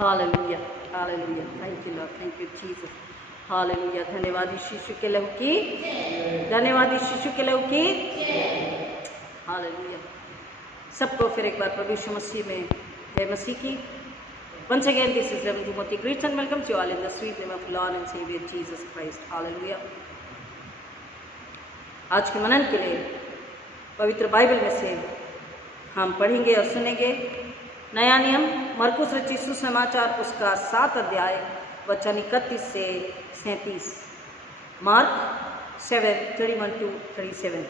Hallelujah, hallelujah, thank you Lord, thank you Jesus, hallelujah. धन्यवाद यीशु के लहू की, धन्यवाद यीशु के लहू की, हालेलुया। सबको फिर एक बार प्रभु यीशु मसीह में जय मसीह की। Once again, this is Reverend Timothy Greets and welcomes you all in the sweet name of Lord and Savior Jesus Christ, hallelujah. आज के मनन के लिए पवित्र बाइबल में से हम पढ़ेंगे और सुनेंगे नया नियम मरकुस रचित सुसमाचार उसका 7 अध्याय वचन 31 से 37। Mark 7:31 to 37।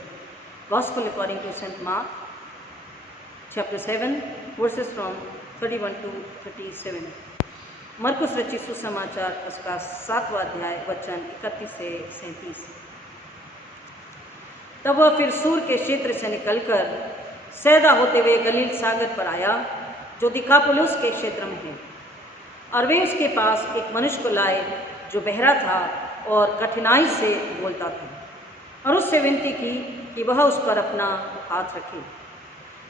Gospel according to Saint Mark chapter 7 verses from 31 to 37। मरकुस रचित सुसमाचार उसका 7वां अध्याय वचन 31 से 37। तब वह फिर सूर के क्षेत्र से निकलकर सैदा होते हुए गलील सागर पर आया जो दिकापुलुस के क्षेत्र में है, और वे उसके पास एक मनुष्य को लाए जो बहरा था और कठिनाई से बोलता था, और उससे विनती की कि वह उस पर अपना हाथ रखे।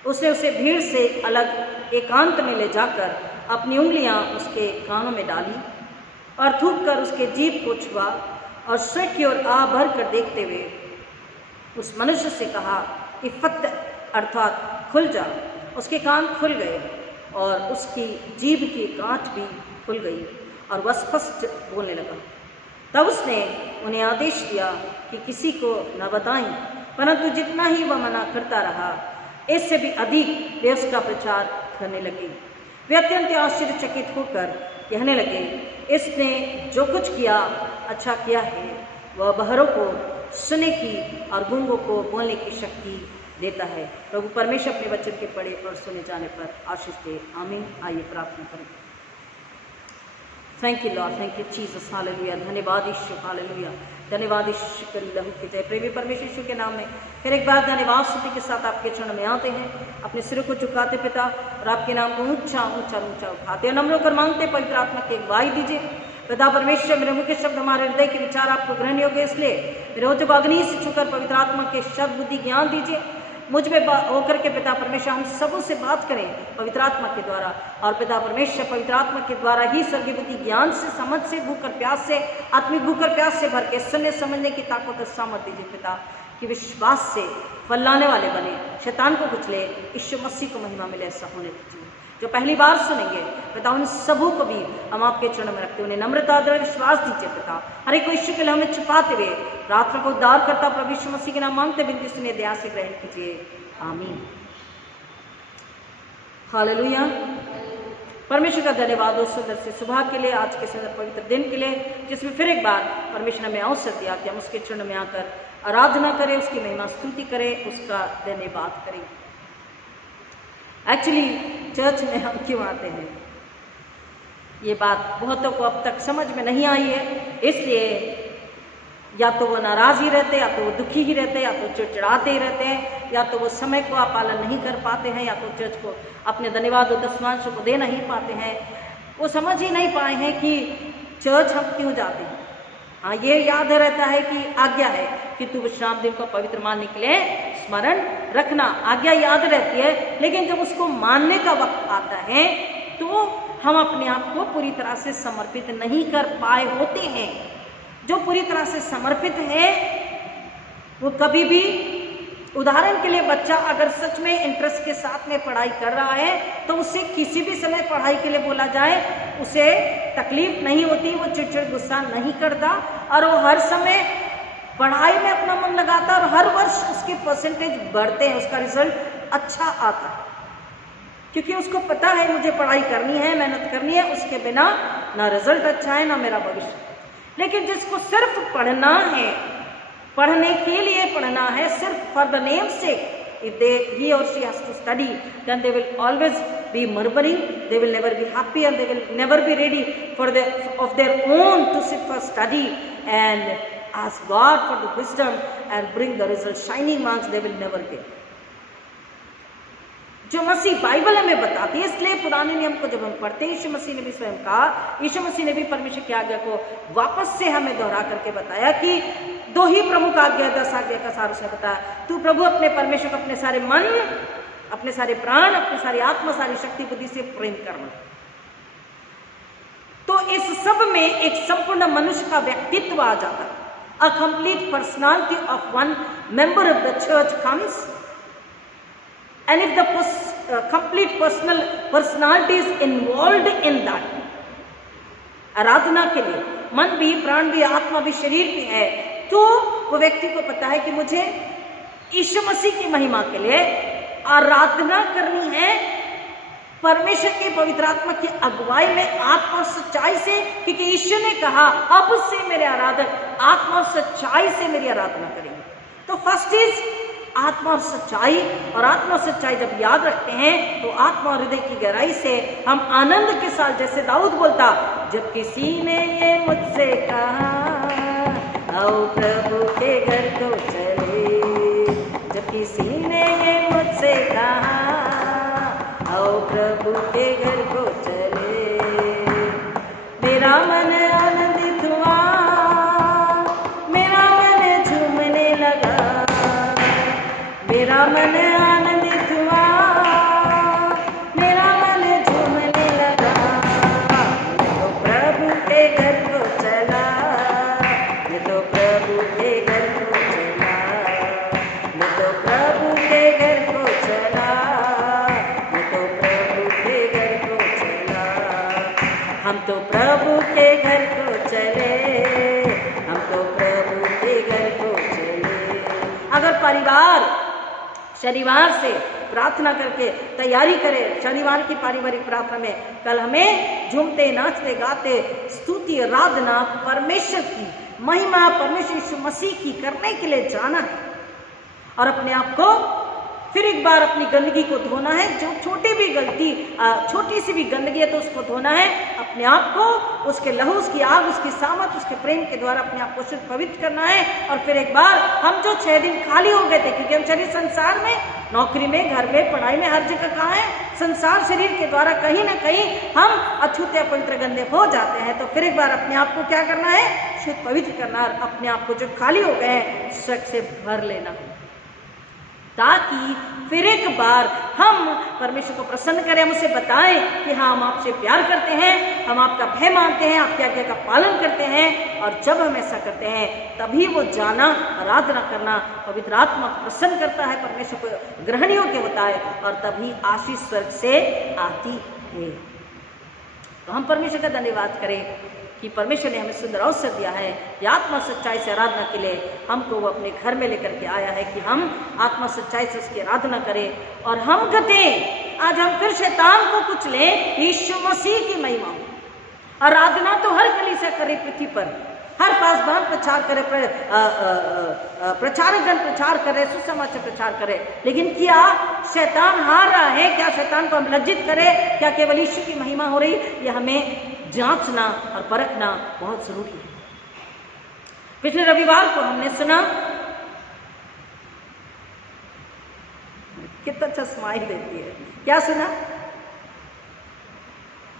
उसने उसे भीड़ से अलग एकांत में ले जाकर अपनी उंगलियां उसके कानों में डाली और थूक कर उसके जीभ को छुआ और स्वर्ग की ओर आ भर कर देखते हुए उस मनुष्य से कहा कि फत अर्थात खुल जा। उसके कान खुल गए और उसकी जीभ की गांठ भी खुल गई और वह स्पष्ट बोलने लगा। तब उसने उन्हें आदेश दिया कि किसी को न बताएं, परंतु जितना ही वह मना करता रहा इससे भी अधिक वे उसका प्रचार करने लगे। वे अत्यंत आश्चर्यचकित होकर कहने लगे, इसने जो कुछ किया अच्छा किया है। वह बहरों को सुनने की और गूंगों को बोलने की शक्ति देता है। प्रभु परमेश्वर अपने वचन के पढ़े और सुने जाने पर आशीष दे, आमीन। आइए प्रार्थना करें। Thank you Lord, thank you Jesus, hallelujah. धन्यवाद यीशु, हालेलुया। धन्यवाद यीशु के लहू की जय। प्रेमी परमेश्वर यीशु के नाम में फिर एक बार धन्यवाद स्तुति के साथ आपके चरण में आते हैं, अपने सिर को झुकाते पिता और आपके नाम को ऊंचा ऊंचा ऊंचा उठाते और नम्र होकर मांगते पवित्र आत्मा की अगुवाई दीजिए। पिता परमेश्वर, मेरे मुख के शब्द हमारे हृदय के विचार आपको ग्रहण योग्य, इसलिए मेरे ओजब अग्नि से छूकर पवित्र आत्मा के शब्द बुद्धि ज्ञान दीजिए। मुझ में होकर के पिता परमेश्वर हम सबों से बात करें पवित्र आत्मा के द्वारा, और पिता परमेश्वर पवित्र आत्मा के द्वारा ही स्वर्गीय बुद्धि ज्ञान से, समझ से, भूख और प्यास से, आत्मिक भूख और प्यास से भर के सुनने समझने की ताकत और सामर्थ दीजिए पिता, कि विश्वास से फल लाने वाले बने, शैतान को कुचले, यीशु मसीह को महिमा मिले। ऐसा होने दीजिए। जो पहली बार सुनेंगे पिता उन सबों को भी हम आपके चरणों में रखते, उन्हें नम्रता दृढ़ विश्वास दीजिए पिता। हर एक को यीशु के हमें छुपाते हुए प्रार्थना को उद्धार करता प्रभु यीशु मसीह के नाम मांगते बिनती सुने दया से ग्रहण कीजिए, आमीन। हालेलुया। परमेश्वर का धन्यवाद उस सुंदर से सुबह के लिए, आज के सुंदर पवित्र दिन के लिए, जिसमें फिर एक बार परमेश्वर ने हमें अवसर दिया कि हम उसके चरणों में आकर आराधना करें, उसकी महिमा स्तुति करें, उसका धन्यवाद करें। एक्चुअली चर्च में हम क्यों आते हैं, ये बात बहुतों को अब तक समझ में नहीं आई है। इसलिए या तो वो नाराज ही रहते, या तो वो दुखी ही रहते, या तो चिड़चिड़ाते ही रहते हैं, या तो वो समय का पालन नहीं कर पाते हैं, या तो चर्च को अपने धन्यवाद और दशमांश को दे नहीं पाते हैं। वो समझ ही नहीं पाए हैं कि चर्च हम क्यों जाते हैं। हाँ, ये याद रहता है कि आज्ञा है कि तू विश्राम दिन को पवित्र मानने के लिए स्मरण रखना, आज्ञा याद रहती है। लेकिन जब उसको मानने का वक्त आता है तो हम अपने आप को पूरी तरह से समर्पित नहीं कर पाए होते हैं। जो पूरी तरह से समर्पित है वो कभी भी, उदाहरण के लिए बच्चा अगर सच में इंटरेस्ट के साथ में पढ़ाई कर रहा है तो उससे किसी भी समय पढ़ाई के लिए बोला जाए उसे तकलीफ नहीं होती, वो चिड़चिड़ गुस्सा नहीं करता, और वो हर समय पढ़ाई में अपना मन लगाता है और हर वर्ष उसके परसेंटेज बढ़ते हैं, उसका रिजल्ट अच्छा आता है, क्योंकि उसको पता है मुझे पढ़ाई करनी है, मेहनत करनी है, उसके बिना ना रिजल्ट अच्छा है ना मेरा भविष्य। लेकिन जिसको सिर्फ पढ़ना है, पढ़ने के लिए पढ़ना है, सिर्फ फॉर द नेम से, if he or she has to study, then they will always be murmuring, they will never be happy, and they will never be ready of their own to sit for study and ask God for the wisdom and bring the result. Shining marks they will never get. जो मसीह Bible हमें बताती है, इसलिए पुराने नियम को जब हम पढ़ते हैं, यीशु मसीह ने भी स्वयं कहा, यीशु मसीह ने भी परमेश्वर की आज्ञा को वापस से हमें दोहरा करके बताया कि 2 ही प्रमुख आज्ञा, 10 आज्ञा का सार उसने बताया। तू प्रभु अपने परमेश्वर को अपने सारे मन, अपने सारे प्राण, अपनी सारी आत्मा, सारी शक्ति बुद्धि से प्रेम करना। सब में एक संपूर्ण मनुष्य का व्यक्तित्व आ जाता है। A complete personality of one member of the church comes, and if the complete personality is involved in that, आराधना के लिए मन भी, प्राण भी, आत्मा भी, शरीर भी है, तो वो व्यक्ति को पता है कि मुझे यीशु मसीह की महिमा के लिए आराधना करनी है, परमेश्वर की पवित्र आत्मा की अगुवाई में, आत्मा सच्चाई से, क्योंकि यीशु ने कहा अब से मेरे आराधक आत्मा सच्चाई से मेरी आराधना करेंगे। तो फर्स्ट इज आत्मा और सच्चाई, और आत्मा और सच्चाई जब याद रखते हैं तो आत्मा और हृदय की गहराई से हम आनंद के साथ, जैसे दाऊद बोलता, जब किसी ने ये मुझसे कहा आओ प्रभु के घर को चले, जब किसी ने ये मुझसे कहा आओ प्रभु के घर को चले, मेरा मन आनंदित हुआ, मेरा मन झूमने लगा, मेरा मन आनंदित हुआ, मेरा मन झूमने लगा, मैं तो प्रभु के घर को चला, मैं तो प्रभु के घर को चला, मैं तो प्रभु के घर को चला, मैं तो प्रभु के घर को चला, हम तो प्रभु के घर को चले, हम तो प्रभु के घर को चले। अगर परिवार शनिवार से प्रार्थना करके तैयारी करें, शनिवार की पारिवारिक प्रार्थना में कल हमें झूमते, नाचते, गाते, स्तुति, आराधना, परमेश्वर की महिमा, परमेश्वर यीशु मसीह की करने के लिए जाना है, और अपने आप को फिर एक बार अपनी गंदगी को धोना है। जो छोटी भी गलती, छोटी सी भी गंदगी है तो उसको धोना है, अपने आप को उसके लहू, उसकी आग, उसकी सामर्थ, उसके प्रेम के द्वारा अपने आप को शुद्ध पवित्र करना है। और फिर एक बार हम जो 6 दिन खाली हो गए थे, क्योंकि हम शरीर संसार में, नौकरी में, घर में, पढ़ाई में, हर जगह कहाँ है, संसार शरीर के द्वारा कहीं ना कहीं हम अछूते, अपवित्र, गंदे हो जाते हैं। तो फिर एक बार अपने आप को क्या करना है, शुद्ध पवित्र करना, और अपने आप को जो खाली हो गए हैं शक से भर लेना, ताकि फिर एक बार हम परमेश्वर को प्रसन्न करें, हम उसे बताएं कि हाँ हम आपसे प्यार करते हैं, हम आपका भय मानते हैं, आपकी आज्ञा का पालन करते हैं। और जब हम ऐसा करते हैं तभी वो जाना, आराधना करना पवित्र आत्मा को प्रसन्न करता है, परमेश्वर को ग्रहण योग्य होता है, और तभी आशीष स्वर्ग से आती है। तो हम परमेश्वर का धन्यवाद करें कि परमेश्वर ने हमें सुंदर अवसर दिया है, ये आत्मा सच्चाई से आराधना के लिए हमको वो अपने घर में लेकर के आया है कि हम आत्मा सच्चाई से उसकी आराधना करें और हम घटें। आज हम फिर शैतान को कुचलें, यीशु मसीह की महिमा। आराधना तो हर कलीसिया करे पृथ्वी पर, हर पासवान प्रचार करे, प्रचारकगण प्रचार करे, सुसमाचार प्रचार करे, लेकिन क्या शैतान हार रहा है? क्या शैतान को हम लज्जित करें? क्या केवल यीशु की महिमा हो रही? यह हमें जांचना और परखना बहुत जरूरी है। पिछले रविवार को हमने सुना, कितना अच्छा स्माइल देती है, क्या सुना?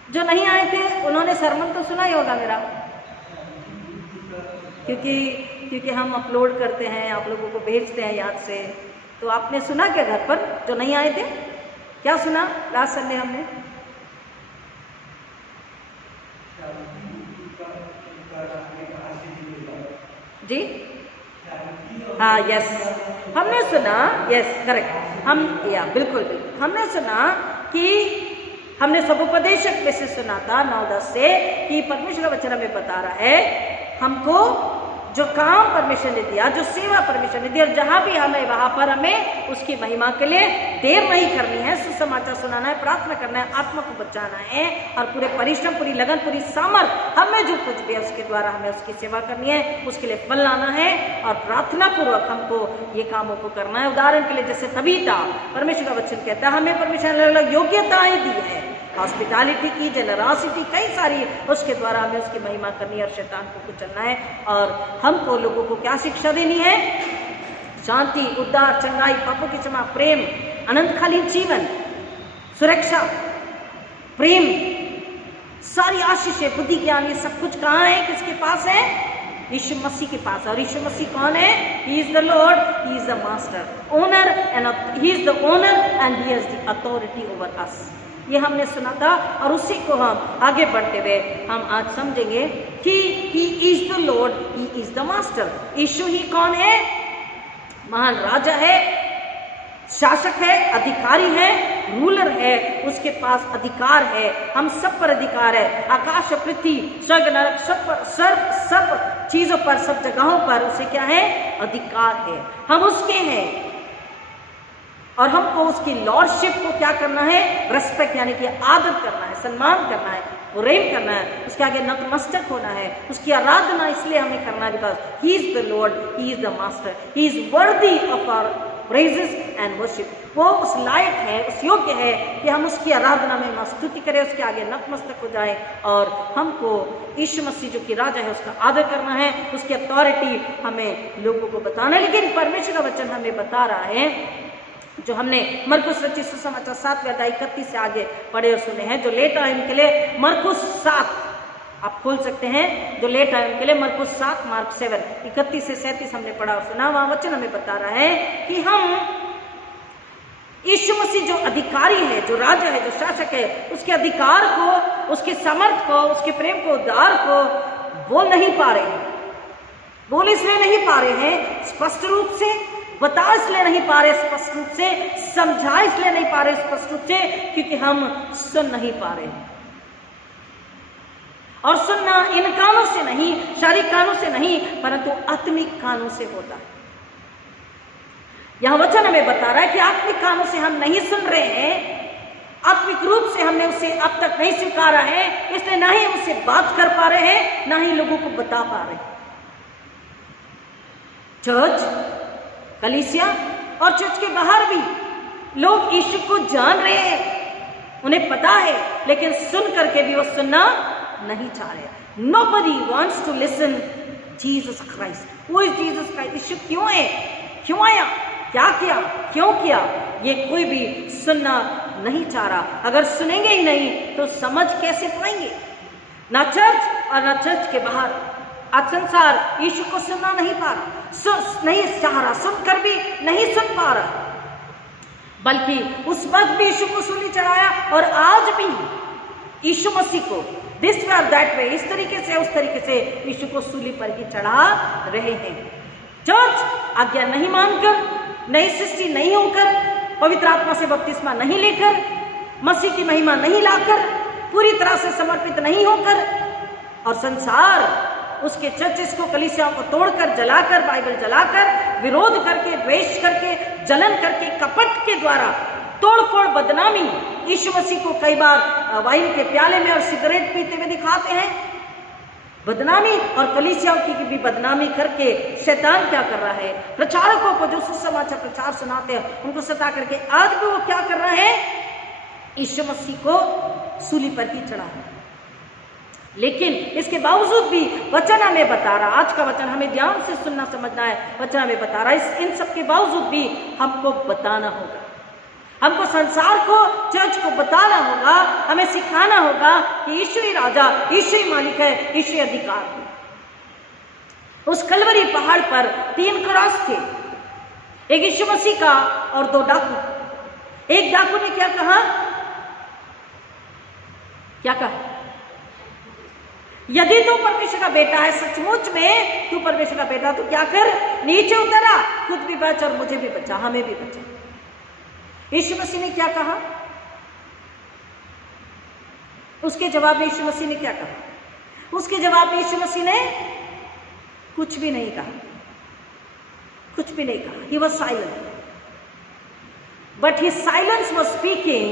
जो नहीं आए थे उन्होंने सरमन तो सुना ही होगा मेरा, क्योंकि हम अपलोड करते हैं, आप लोगों को भेजते हैं याद से। तो आपने सुना क्या घर पर, जो नहीं आए थे? क्या सुना लास्ट संडे हमने? जी हाँ, यस, हमने सुना, यस करेक्ट, बिल्कुल हमने सुना कि हमने समुपदेशक में से सुना था 9-10 से कि परमेश्वर का वचन हमें बता रहा है हमको जो काम परमेश्वर ने दिया, जो सेवा परमेश्वर ने दी, और जहाँ भी हमें वहाँ पर हमें उसकी महिमा के लिए देर नहीं करनी है, सुसमाचार सुनाना है, प्रार्थना करना है, आत्मा को बचाना है, और पूरे परिश्रम, पूरी लगन, पूरी सामर्थ हमें जो कुछ भी है उसके द्वारा हमें उसकी सेवा करनी है, उसके लिए फल लाना है, और प्रार्थना पूर्वक हमको ये कामों को करना है। उदाहरण के लिए जैसे तबीता, परमेश्वर का वचन कहता है हमें परमेश्वर ने अलग अलग योग्यताएं दी है, हॉस्पिटैलिटी की, जेनरॉसिटी, कई सारी, उसके द्वारा हमें उसकी महिमा करनी है और शैतान को कुचलना है। और हमको लोगों को क्या शिक्षा देनी है? शांति, उद्धार, चंगाई, पापों की क्षमा, प्रेम, अनंतकालीन जीवन, सुरक्षा, प्रेम, सारी आशीषें, बुद्धि, ज्ञान, ये सब कुछ कहाँ है? किसके पास है? यीशु मसीह के पास। और यीशु मसीह कौन है? ही is the lord, he is the master, owner, and he is the owner and he has the authority over us. ये हमने सुना था और उसी को हम आगे बढ़ते हुए हम आज समझेंगे कि he is the lord, he is the master. Yeshu ही कौन है? महान राजा है, शासक है, अधिकारी है, रूलर है, उसके पास अधिकार है, हम सब पर अधिकार है। आकाश पृथ्वी स्वर्ग नरक सब पर, सब चीजों पर, सब जगहों पर उसे क्या है? अधिकार है। हम उसके हैं और हमको उसकी लॉर्डशिप को क्या करना है? रेस्पेक्ट यानी कि आदर करना है, सम्मान करना है, प्रेम करना है, उसके आगे नतमस्तक होना है, उसकी आराधना इसलिए हमें करना है because he is the lord, he is the master, he is worthy of our praises and worship. वो उस लायक है, उस योग्य है कि हम उसकी आराधना में स्तुति करें, उसके आगे नतमस्तक हो जाए और हमको यीशु मसीह जो कि राजा है उसका आदर करना है, उसकी अथॉरिटी हमें लोगों को बताना है। लेकिन परमेश्वर का वचन हमें बता रहा है, जो हमने मरकुस रचित सुसमाचार 7वें अध्याय 31 से आगे पढ़े और सुने हैं, जो लेट आए उनके लिए मरकुस 7 आप खोल सकते हैं, जो लेट आए उनके लिए मरकुस 7 मार्क 7 31 से 37 हमने पढ़ा और सुना। वहां वचन हमें बता रहा है कि हम यीशु मसीह जो अधिकारी है, जो राजा है, जो शासक है, उसके अधिकार को, उसके समर्थ को, उसके प्रेम को, उद्धार को बोल नहीं पा रहे हैं। बोल इसलिए नहीं पा रहे हैं स्पष्ट रूप से, बता इसलिए नहीं पा रहे स्पष्ट रूप से, समझा इसलिए नहीं पा रहे स्पष्ट रूप से क्योंकि हम सुन नहीं पा रहे हैं। और सुनना इन कानों से नहीं, शारीरिक कानों से नहीं, परंतु आत्मिक कानों से होता है। यहां वचन हमें बता रहा है कि आत्मिक कानों से हम नहीं सुन रहे हैं, आत्मिक रूप से हमने उसे अब तक नहीं स्वीकारा है, इसलिए ना ही उससे बात कर पा रहे हैं, ना ही लोगों को बता पा रहे हैं। चर्च, कलीसिया और चर्च के बाहर भी लोग यीशु को जान रहे हैं, उन्हें पता है, लेकिन सुन करके भी वो सुनना नहीं चाह रहे। Nobody wants to listen Jesus Christ. Who is Jesus Christ? यीशु क्यों है, क्यों आया, क्या किया, क्यों किया, ये कोई भी सुनना नहीं चाह रहा। अगर सुनेंगे ही नहीं तो समझ कैसे पाएंगे? ना चर्च और ना चर्च के बाहर आज संसार यीशु को सुनना नहीं पा रहा, नहीं चाह रहा, सुनकर भी नहीं सुन पा रहा, बल्कि उस वक्त भी यीशु को सूली चढ़ाया और आज भी यीशु मसीह को दिस वे और दैट वे, इस तरीके से उस तरीके से यीशु को सूली पर ही चढ़ा रहे हैं। चर्च आज्ञा नहीं मानकर, नई सृष्टि नहीं होकर, पवित्र आत्मा से बपतिस्मा नहीं लेकर, मसीह की महिमा नहीं लाकर, पूरी तरह से समर्पित नहीं होकर, और संसार उसके चर्चेस को, कलीसियाओं को तोड़कर, जलाकर, बाइबल जलाकर, विरोध करके, द्वेष करके, जलन करके, कपट के द्वारा तोड़फोड़, बदनामी, यीशु मसीह को कई बार वाइन के प्याले में और सिगरेट पीते हुए दिखाते हैं। बदनामी और कलीसियाओं की भी बदनामी करके शैतान क्या कर रहा है? प्रचारकों को जो सुसमाचार प्रचार सुनाते हैं उनको सता करके आज भी वो क्या कर रहा है? यीशु मसीह को सूली पर ही चढ़ा है। लेकिन इसके बावजूद भी वचन हमें बता रहा, आज का वचन हमें ध्यान से सुनना समझना है, वचन हमें बता रहा है इन सब के बावजूद भी हमको बताना होगा, हमको संसार को, चर्च को बताना होगा, हमें सिखाना होगा कि यीशु ही राजा, यीशु ही मालिक है, यीशु ही अधिकार है। उस कलवरी पहाड़ पर 3 क्रॉस थे, एक यीशु मसीह का और 2 डाकू। एक डाकू ने क्या कहा? क्या कहा? यदि तू परमेश्वर का बेटा है, सचमुच में तू परमेश्वर का बेटा, तो क्या कर, नीचे उतरा, खुद भी बच और मुझे भी बचा, हमें भी बचा। यीशु मसीह ने क्या कहा? उसके जवाब में यीशु मसीह ने क्या कहा? उसके जवाब में यीशु मसीह ने कुछ भी नहीं कहा, कुछ भी नहीं कहा। He was silent, but his silence was speaking.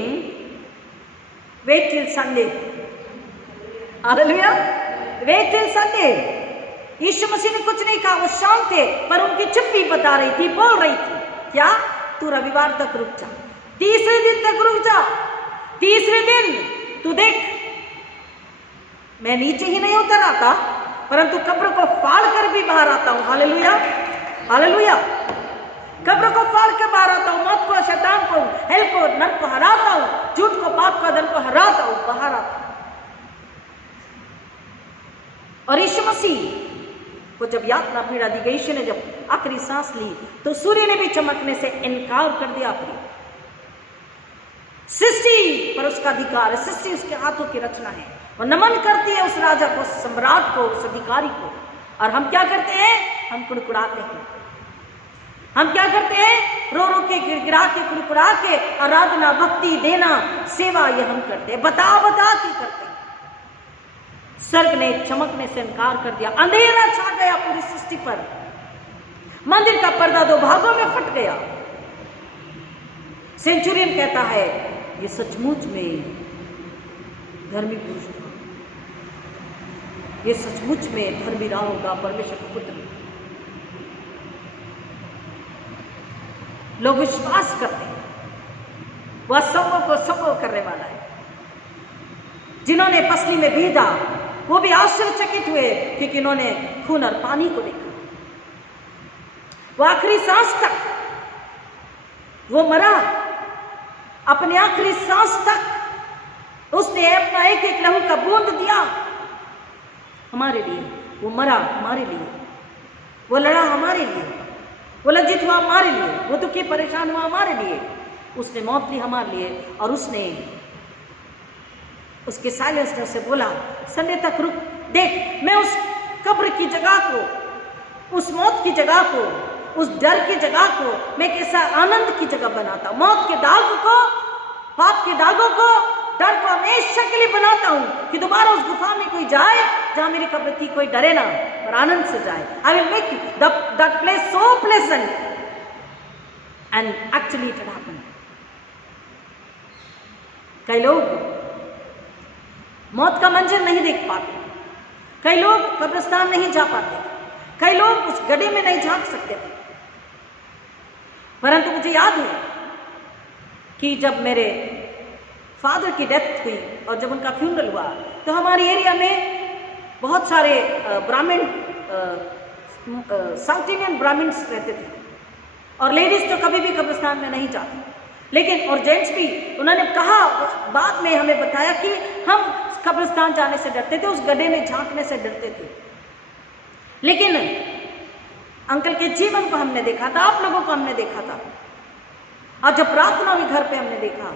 Wait till Sunday. Hallelujah. Wait till Sunday. यीशु मसीह ने कुछ नहीं कहा, वो शांत थे, पर उनकी चुप्पी बता रही थी, बोल रही थी क्या? तू रविवार तक रुक जा, तीसरे दिन तक रुक जा, तीसरे दिन तू देख, मैं नीचे ही नहीं उतर आता, परंतु कब्र को फाड़ कर भी बाहर आता हूं। Hallelujah, hallelujah. कब्र को फाड़ कर बाहर आता हूं, मौत को, शैतान को, हेल को, नरक को हराता हूं, झूठ को, पाप को, धन को हराता हूं, बाहर आता हूं। और यीशु मसीह को जब यातना पीड़ा दी गई, यीशु ने जब आखिरी सांस ली तो सूर्य ने भी चमकने से इनकार कर दिया। सृष्टि पर उसका अधिकार है, सृष्टि उसके हाथों की रचना है। वो नमन करती है उस राजा को, उस सम्राट को, उस अधिकारी को। और हम क्या करते हैं? हम कुड़कुड़ाते हैं। हम क्या करते हैं? रो रो के, गिड़गिड़ा के, कुड़कुड़ा के आराधना, भक्ति देना, सेवा, ये हम करते हैं, बता बता के करते हैं। स्वर्ग ने चमकने से इनकार कर दिया, अंधेरा छा गया पूरी सृष्टि पर, मंदिर का पर्दा दो भागों में फट गया। सेंचुरियन कहता है ये सचमुच में धर्मी पुरुष था, ये सचमुच में धर्मी रहा होगा, परमेश्वर का पुत्र। लोग विश्वास करते हैं वह संभव को संभव करने वाला है। जिन्होंने पसली में भेदा वो भी आश्चर्यचकित हुए क्योंकि उन्होंने खून और पानी को देखा। वो आखिरी सांस तक वो मरा, अपने आखिरी सांस तक उसने अपना एक एक लहू का बूंद दिया हमारे लिए। वो मरा हमारे लिए, वो लड़ा हमारे लिए, वो लज्जित हुआ हमारे लिए, वो दुखी परेशान हुआ हमारे लिए, उसने मौत ली हमारे लिए। और उसने उसके साइलेंस ने उसे बोला, संडे तक रुक, देख मैं उस कब्र की जगह को, उस मौत की जगह को, उस डर की जगह को मैं कैसा आनंद की जगह बनाता हूं। मौत के दाग को, पाप के दागों को, डर को हमेशा के लिए बनाता हूं कि दोबारा उस गुफा में कोई जाए जहां मेरी कब्र थी, कोई डरे ना और आनंद से जाए। I will make that place so pleasant and actually it happened. कई लोग मौत का मंजर नहीं देख पाते, कई लोग कब्रिस्तान नहीं जा पाते, कई लोग उस गड्ढे में नहीं झांक सकते थे। परंतु मुझे याद है कि जब मेरे फादर की डेथ हुई और जब उनका फ्यूनरल हुआ तो हमारे एरिया में बहुत सारे ब्राह्मण, साउथ इंडियन ब्राह्मण्स रहते थे और लेडीज तो कभी भी कब्रिस्तान में नहीं जाती, लेकिन और जेंट्स भी। उन्होंने कहा, बाद में हमें बताया कि हम कब्रिस्तान जाने से डरते थे, उस गड्ढे में झांकने से डरते थे। लेकिन अंकल के जीवन को हमने देखा था, आप लोगों को हमने देखा था, और जब प्रार्थना हुई घर पे हमने देखा।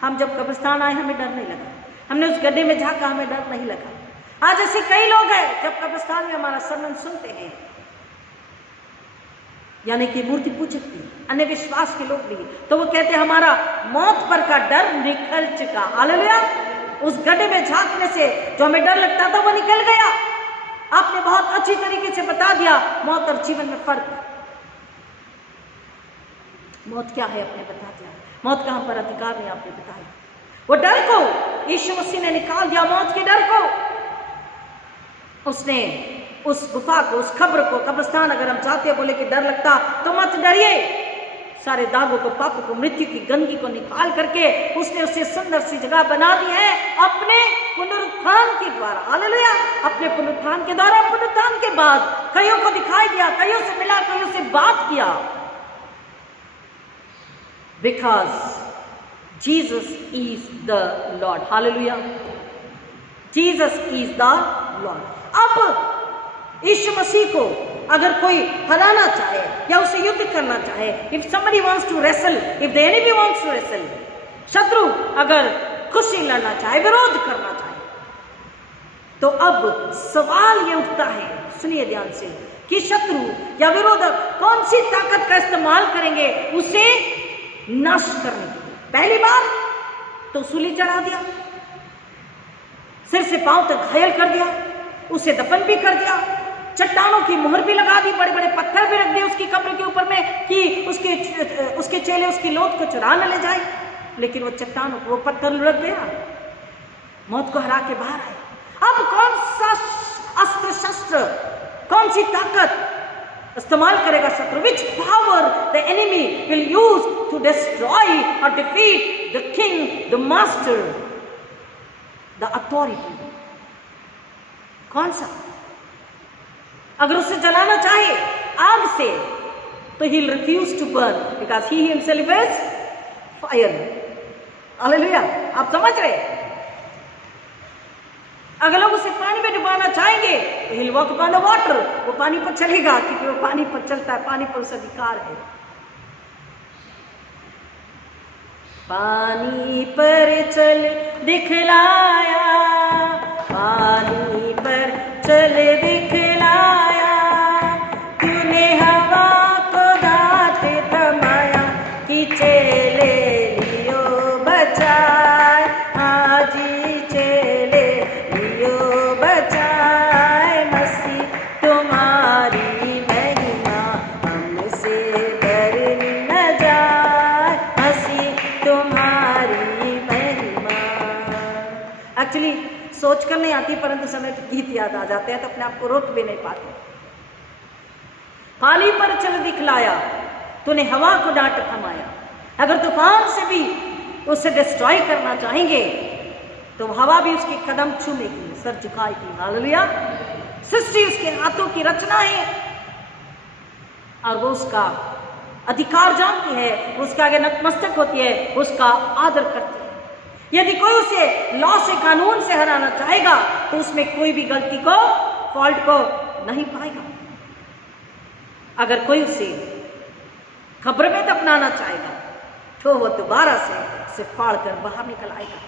हम जब कब्रिस्तान आए हमें डर नहीं लगा, हमने उस गड्ढे में झांका हमें डर नहीं लगा। आज ऐसे कई लोग हैं जब कब्रिस्तान में हमारा सरमन सुनते हैं, यानी कि मूर्ति पूजक भी, अन्य विश्वास के लोग भी, तो वो कहते हैं हमारा मौत पर का डर निकल चुका। हालेलुया। उस गड्ढे में झांकने से जो हमें डर लगता था वो निकल गया। आपने बहुत अच्छी तरीके से बता दिया मौत और जीवन में फर्क। मौत क्या है आपने बता दिया, मौत का हम पर अधिकार नहीं आपने बताया। वो डर को यीशु मसीह ने निकाल दिया, मौत के डर को। उसने उस गुफा को, उस खबर को, कब्रिस्तान अगर हम जाते बोले कि डर लगता तो मत डरिए। सारे दागों को, पाप को, मृत्यु की गंदगी को निकाल करके उसने उसे सुंदर सी जगह बना दी है अपने पुनरुत्थान के द्वारा। हालेलुया। अपने पुनरुत्थान के द्वारा, पुनरुत्थान के बाद कईयों को दिखाई दिया, कईयों से मिला, कईयों से बात किया। Because Jesus is the Lord. Hallelujah. Jesus is the Lord. अब यीशु मसीह को अगर कोई हराना चाहे या उसे युद्ध करना चाहे, if somebody wants to wrestle, if the enemy wants to wrestle, शत्रु अगर कुश्ती लड़ना चाहे, विरोध करना चाहे, तो अब सवाल ये उठता है, सुनिए ध्यान से, कि शत्रु या विरोधक कौन सी ताकत का इस्तेमाल करेंगे उसे नष्ट करने के लिए। पहली बार तो सूली चढ़ा दिया, सिर से पांव तक घायल कर दिया, उसे दफन भी कर दिया, चट्टानों की मुहर भी लगा दी, बड़े बड़े पत्थर भी रख दिए उसकी कब्र के ऊपर में कि उसके चेले उसकी लौट को चुरा न ले जाए। लेकिन वो चट्टानों को, वो पत्थर लुढ़क गया, मौत को हरा के बाहर आए। अब कौन सा अस्त्र शस्त्र, कौन सी ताकत इस्तेमाल करेगा शत्रु? Which power the enemy will use to destroy और defeat the king, the master, the authority? कौन सा? अगर उसे जलाना चाहे आग से तो he refuse to burn because he himself is fire. Hallelujah. आप समझ रहे? अगर लोग उसे पानी में डुबाना चाहेंगे तो ही वॉक अपॉन द वाटर, वो पानी पर चलेगा क्योंकि वो पानी पर चलता है, पानी पर उसे अधिकार है। पानी पर चल दिखलाया, पानी पर चल दिखलाया, तूने हवा को दांत थमाया, कि चेले लियो बचाए, हाजी चेले लियो बचाए, मसीह तुम्हारी महिमा हमसे बर न जाए, मसीह तुम्हारी महिमा। एक्चुअली सोच कर नहीं आती, परंतु समय गीत याद आ जाते हैं तो अपने आप को रोक भी नहीं पाते। पानी पर चल दिखलाया, तूने हवा को डांट थमाया। अगर तूफान से भी उसे डिस्ट्रॉय करना चाहेंगे तो हवा भी उसके कदम छूमेगी, सर झुकाएगी। हालेलुया। सृष्टि उसके हाथों की रचना है और वो उसका अधिकार जानती है, उसके आगे नतमस्तक होती है, उसका आदर करती है। यदि कोई उसे लॉ से, कानून से हराना चाहेगा तो उसमें कोई भी गलती को, फॉल्ट को नहीं पाएगा। अगर कोई उसे खबर में दफनाना चाहेगा तो वो दोबारा से फाड़ कर बाहर निकल आएगा।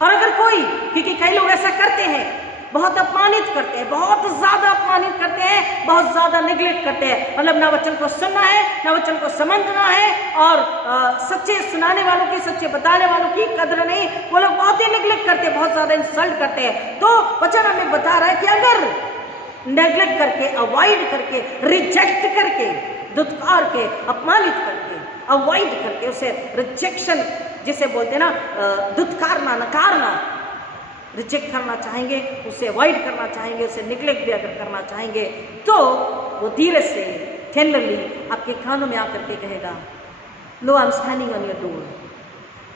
और अगर कोई, क्योंकि कई लोग ऐसा करते हैं, बहुत अपमानित करते हैं, बहुत ज्यादा अपमानित करते हैं, बहुत ज्यादा निग्लेक्ट करते हैं, मतलब ना वचन को सुनना है, ना वचन को समझना है, और सच्चे सुनाने वालों की, सच्चे बताने वालों की कदर नहीं, वो लोग बहुत ही निग्लेक्ट करते हैं, बहुत ज्यादा इंसल्ट करते हैं। तो वचन हमें बता रहा है कि अगर नेग्लेक्ट करके, अवॉइड करके, रिजेक्ट करके, दुत्कार के, अपमानित करके, अवॉइड करके, उसे रिजेक्शन जिसे बोलते हैं ना, दुत्कारना, नकारना, रिजेक्ट करना चाहेंगे, उसे अवॉइड करना चाहेंगे, उसे निग्लेक्ट भी अगर करना चाहेंगे तो वो धीरे से, टेंडरली आपके कानों में आकर के कहेगा, lo I am standing on your door,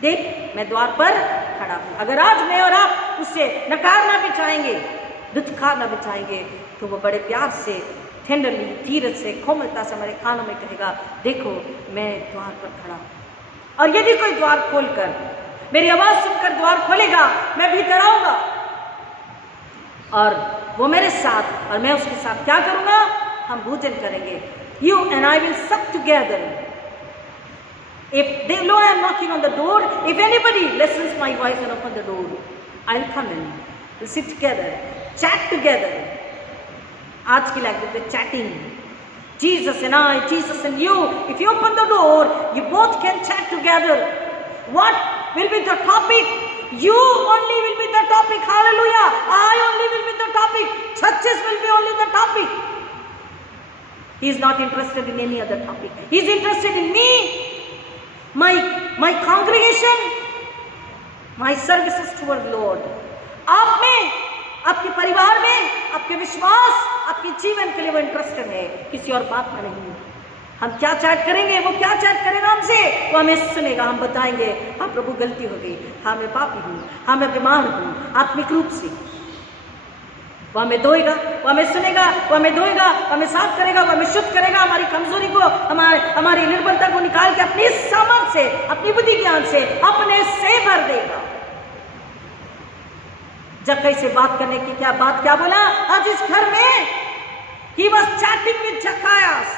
देख मैं द्वार पर खड़ा हूं। अगर आज मैं और आप उससे नकारना भी चाहेंगे, दुत्कारना भी चाहेंगे, तो वो बड़े प्यार से, टेंडरली, धीरज से, कोमलता से हमारे कानों में कहेगा, देखो मैं द्वार पर खड़ा हूं। और यदि कोई द्वार खोलकर, मेरी आवाज सुनकर द्वार खोलेगा, मैं भीतर आऊंगा और वो मेरे साथ और मैं उसके साथ क्या करूंगा, हम भोजन करेंगे। यू एंड आई विल सप together. If they low I M knocking on the door, if anybody lessons my voice and open the door, I will come in, will sit together, chat together. आज की language में chatting, Jesus and I, Jesus and you, if you open the door, you both can chat together. What will be the topic? You only will be the topic. Hallelujah. I only will be the topic. Churches will be only the topic. He is not interested in any other topic. He is interested in me, my congregation, my services toward Lord. आप में, आपके परिवार में, आपके विश्वास, आपके जीवन के लिए वो इंटरेस्टेड है, किसी और बात में नहीं। हम क्या चैट करेंगे, वो क्या चैट करेगा हमसे, वो हमें सुनेगा, हम बताएंगे, हाँ प्रभु गलती हो गई, हाँ मैं पापी हूँ, हाँ मैं बीमार हूँ आत्मिक रूप से। वो हमें धोएगा, वो हमें सुनेगा, वो हमें धोएगा, वो हमें साफ करेगा, वो हमें शुद्ध करेगा, हमारी कमजोरी को, हमारी निर्बलता को निकाल के अपनी सामर्थ से, अपनी बुद्धि ज्ञान से, अपने से भर देगा। जक्कई से बात करने की क्या बोला आज इस घर में? He was chatting with Zacchaeus,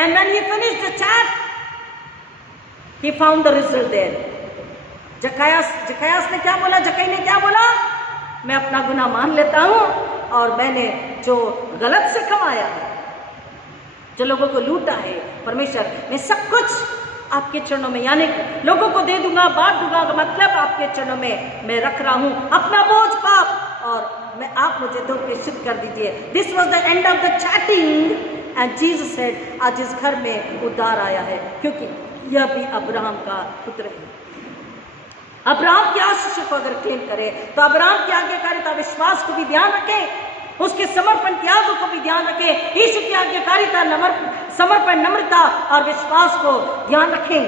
and when he finished the chat, he found the result there. Zacchaeus ने क्या बोला? जक्कई ने क्या बोला? मैं अपना गुनाह मान लेता हूं और मैंने जो गलत से कमाया है, जो लोगों को लूटा है, परमेश्वर मैं सब कुछ आपके चरणों में, यानी लोगों को दे दूंगा, बांट दूंगा, का मतलब आपके चरणों में मैं रख रहा हूं अपना बोझ पाप, और मैं आप मुझे धो के शुद्ध कर दीजिए। This was the end of the chatting and Jesus said, आज इस घर में उद्धार आया है, क्योंकि यह भी अब्राहम का पुत्र है। अब्राहम की आशीष को अगर क्लेम करे तो अब्राहम की आज्ञाकारिता, विश्वास को भी ध्यान रखे, उसके समर्पण त्याग को भी ध्यान रखे, यीशु की आज्ञाकारिता, समर्पण, नम्रता और विश्वास को ध्यान रखें,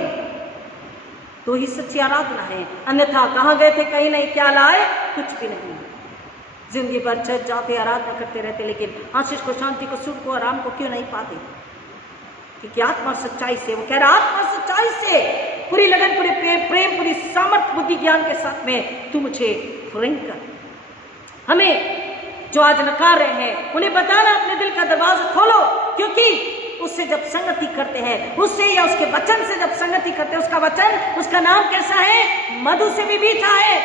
तो ही सच्ची आराधना है। अन्यथा कहाँ गए थे, कहीं नहीं, क्या लाए, कुछ भी नहीं। जिंदगी भर चर्च जाते, आराधना करते रहते, लेकिन आशीष को, शांति को, सुख को, आराम को क्यों नहीं पाते? क्योंकि आत्मा सच्चाई से, वो कह रहा आत्मा सच्चाई से, पूरी लगन, पूरे प्रेम, पूरी सामर्थ, बुद्धि, ज्ञान के साथ में तू मुझे फ्रेंक कर। हमें जो आज नकार रहे हैं उन्हें बताना, अपने दिल का दरवाजा खोलो, क्योंकि उससे जब संगति करते हैं, उससे या उसके वचन से जब संगति करते हैं, उसका वचन, उसका नाम कैसा है? मधु से भी मीठा है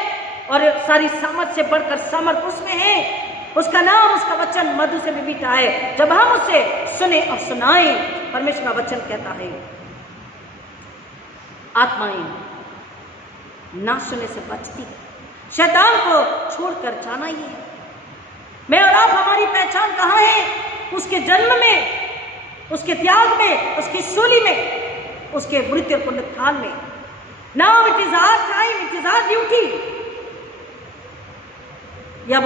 और सारी सामर्थ से बढ़कर सामर्थ उसमें है। उसका नाम, उसका वचन मधु से भी मीठा है। जब हम उसे सुने और सुनाएं, परमेश्वर का वचन कहता है आत्माएं ना सुनने से बचती है, शैतान को छोड़कर जाना ही है। मैं और आप, हमारी पहचान कहाँ है? उसके जन्म में, उसके त्याग में, उसकी सूली में, उसके मृत्यु और पुनरुत्थान में। Now it is our time, it is our duty. यह अब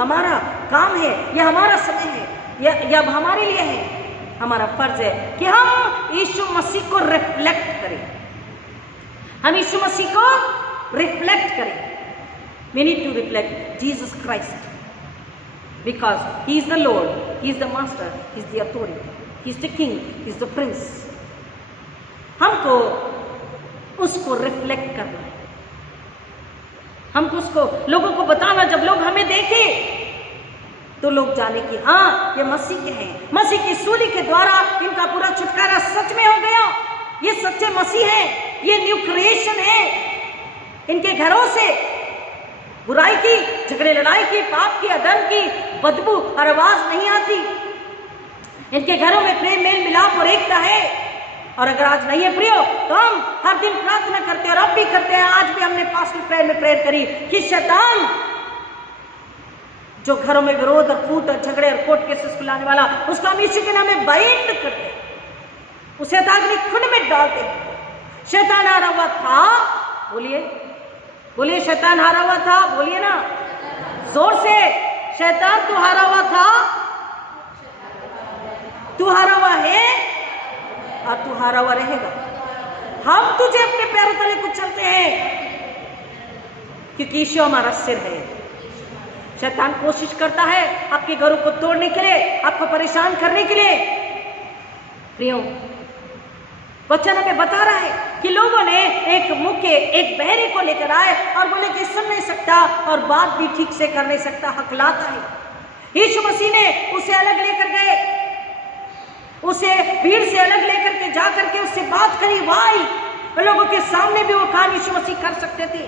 हमारा काम है, यह हमारा समय है, यह अब हमारे लिए है। हमारा फर्ज है कि हम यीशु मसीह को रिफ्लेक्ट करें, हम यीशु मसीह को रिफ्लेक्ट करें। We need to reflect Jesus Christ because He is the Lord, He is the Master, He is the authority, He is the King, He is the Prince. हमको उसको रिफ्लेक्ट करना है, हमको उसको लोगों को बताना। जब लोग हमें देखें तो लोग जाने कि हाँ, ये मसीह के हैं, मसीह की सूली के द्वारा इनका पूरा छुटकारा सच में हो गया, ये सच्चे मसीह हैं, ये न्यू क्रिएशन है। इनके घरों से बुराई की, झगड़े लड़ाई की, पाप की, अधर्म की बदबू और आवाज नहीं आती। इनके घरों में प्रेम, मेल मिलाप और एकता है। और अगर आज नहीं है प्रियो, तो हम हर दिन प्रार्थना करते हैं और अब भी करते हैं। आज भी हमने पास्टल प्रेयर में प्रेयर करी कि शैतान जो घरों में विरोध और फूट और झगड़े और कोर्ट केसेस लाने वाला, उसको हम यीशु के नाम में बाइंड करते हैं, उसे अग्नि कुंड में डालते हैं। शैतान हारा हुआ था, बोलिए बोलिए, शैतान हारा हुआ था, बोलिए ना जोर से, शैतान तू हारा हुआ था, तू हारा हुआ है और तू हारा हुआ रहेगा। हम तुझे अपने पैरों तले कुचलते हैं क्योंकि यीशु हमारा सिर है। शैतान कोशिश करता है आपके घरों को तोड़ने के लिए, आपको परेशान करने के लिए। प्रियो, वचन हमें बता रहा है कि लोगों ने एक मुके, एक बहरे को लेकर आए और बोले कि सुन नहीं सकता और बात भी ठीक से कर नहीं सकता, हकलाता है। यीशु मसीह ने उसे अलग लेकर गए, उसे भीड़ से अलग लेकर के जाकर के उससे बात करी। वाई लोगों के सामने भी वो काम यीशु मसीह कर सकते थे।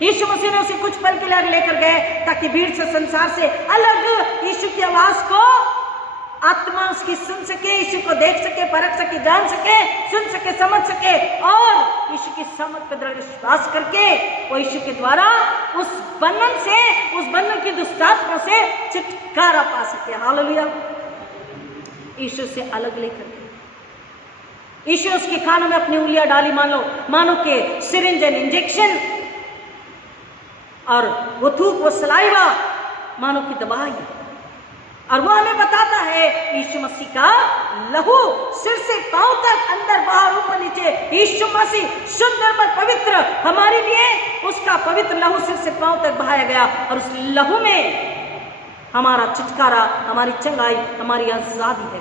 यीशु मसीह ने उसे कुछ पल के लिए लेकर गए ताकि भीड़ से, संसार से अलग यीशु की आवाज को आत्मा उसकी सुन सके, यीशु को देख सके, परख सके, जान सके, सुन सके, समझ सके और यीशु की समझ पर दृढ़ विश्वास करके वो यीशु के द्वारा उस बंधन से, उस बंधन की दुष्टात्मा से छुटकारा पा सके। हालेलुया। यीशु से अलग लेकर यीशु उसके कानों में अपनी उंगलियां डाली, मानो के सिरिंज एंड इंजेक्शन, और वो थूक, वो सलाइवा मानो की दवाई। और वो हमें बताता है यीशु मसीह का लहू सिर से पांव तक, अंदर बाहर, ऊपर नीचे, यीशु मसीह शुद्ध, निर्मल, पवित्र, हमारे लिए उसका पवित्र लहू सिर से पांव तक बहाया गया। और उस लहू में हमारा छुटकारा, हमारी चंगाई, हमारी आजादी है।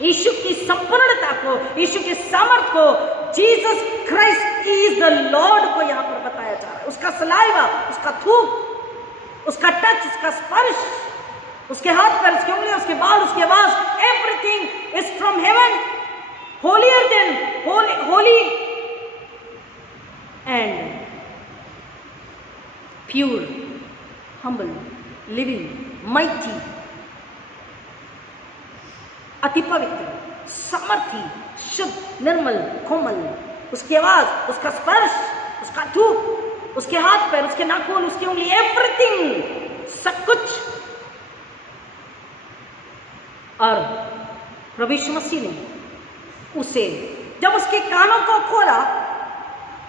यीशु की संपूर्णता को, यीशु के सामर्थ को, Jesus Christ is the Lord को यहाँ पर बताया जा रहा है। उसका सलाइवा, उसका थूक, उसका टच, उसका स्पर्श, उसके हाथ पर, उसकी उंगलियां, उसके बाल, उसकी आवाज, everything is from heaven, holier then Holi and pure, humble, living, mighty, अति पवित्र, सामर्थी, शुद्ध, निर्मल, कोमल। उसकी आवाज, उसका स्पर्श, उसका थूक, उसके हाथ पैर, उसके नाखून, उसकी उंगली, एवरीथिंग, सब कुछ। और प्रभु यीशु मसीह ने उसे, जब उसके कानों को खोला,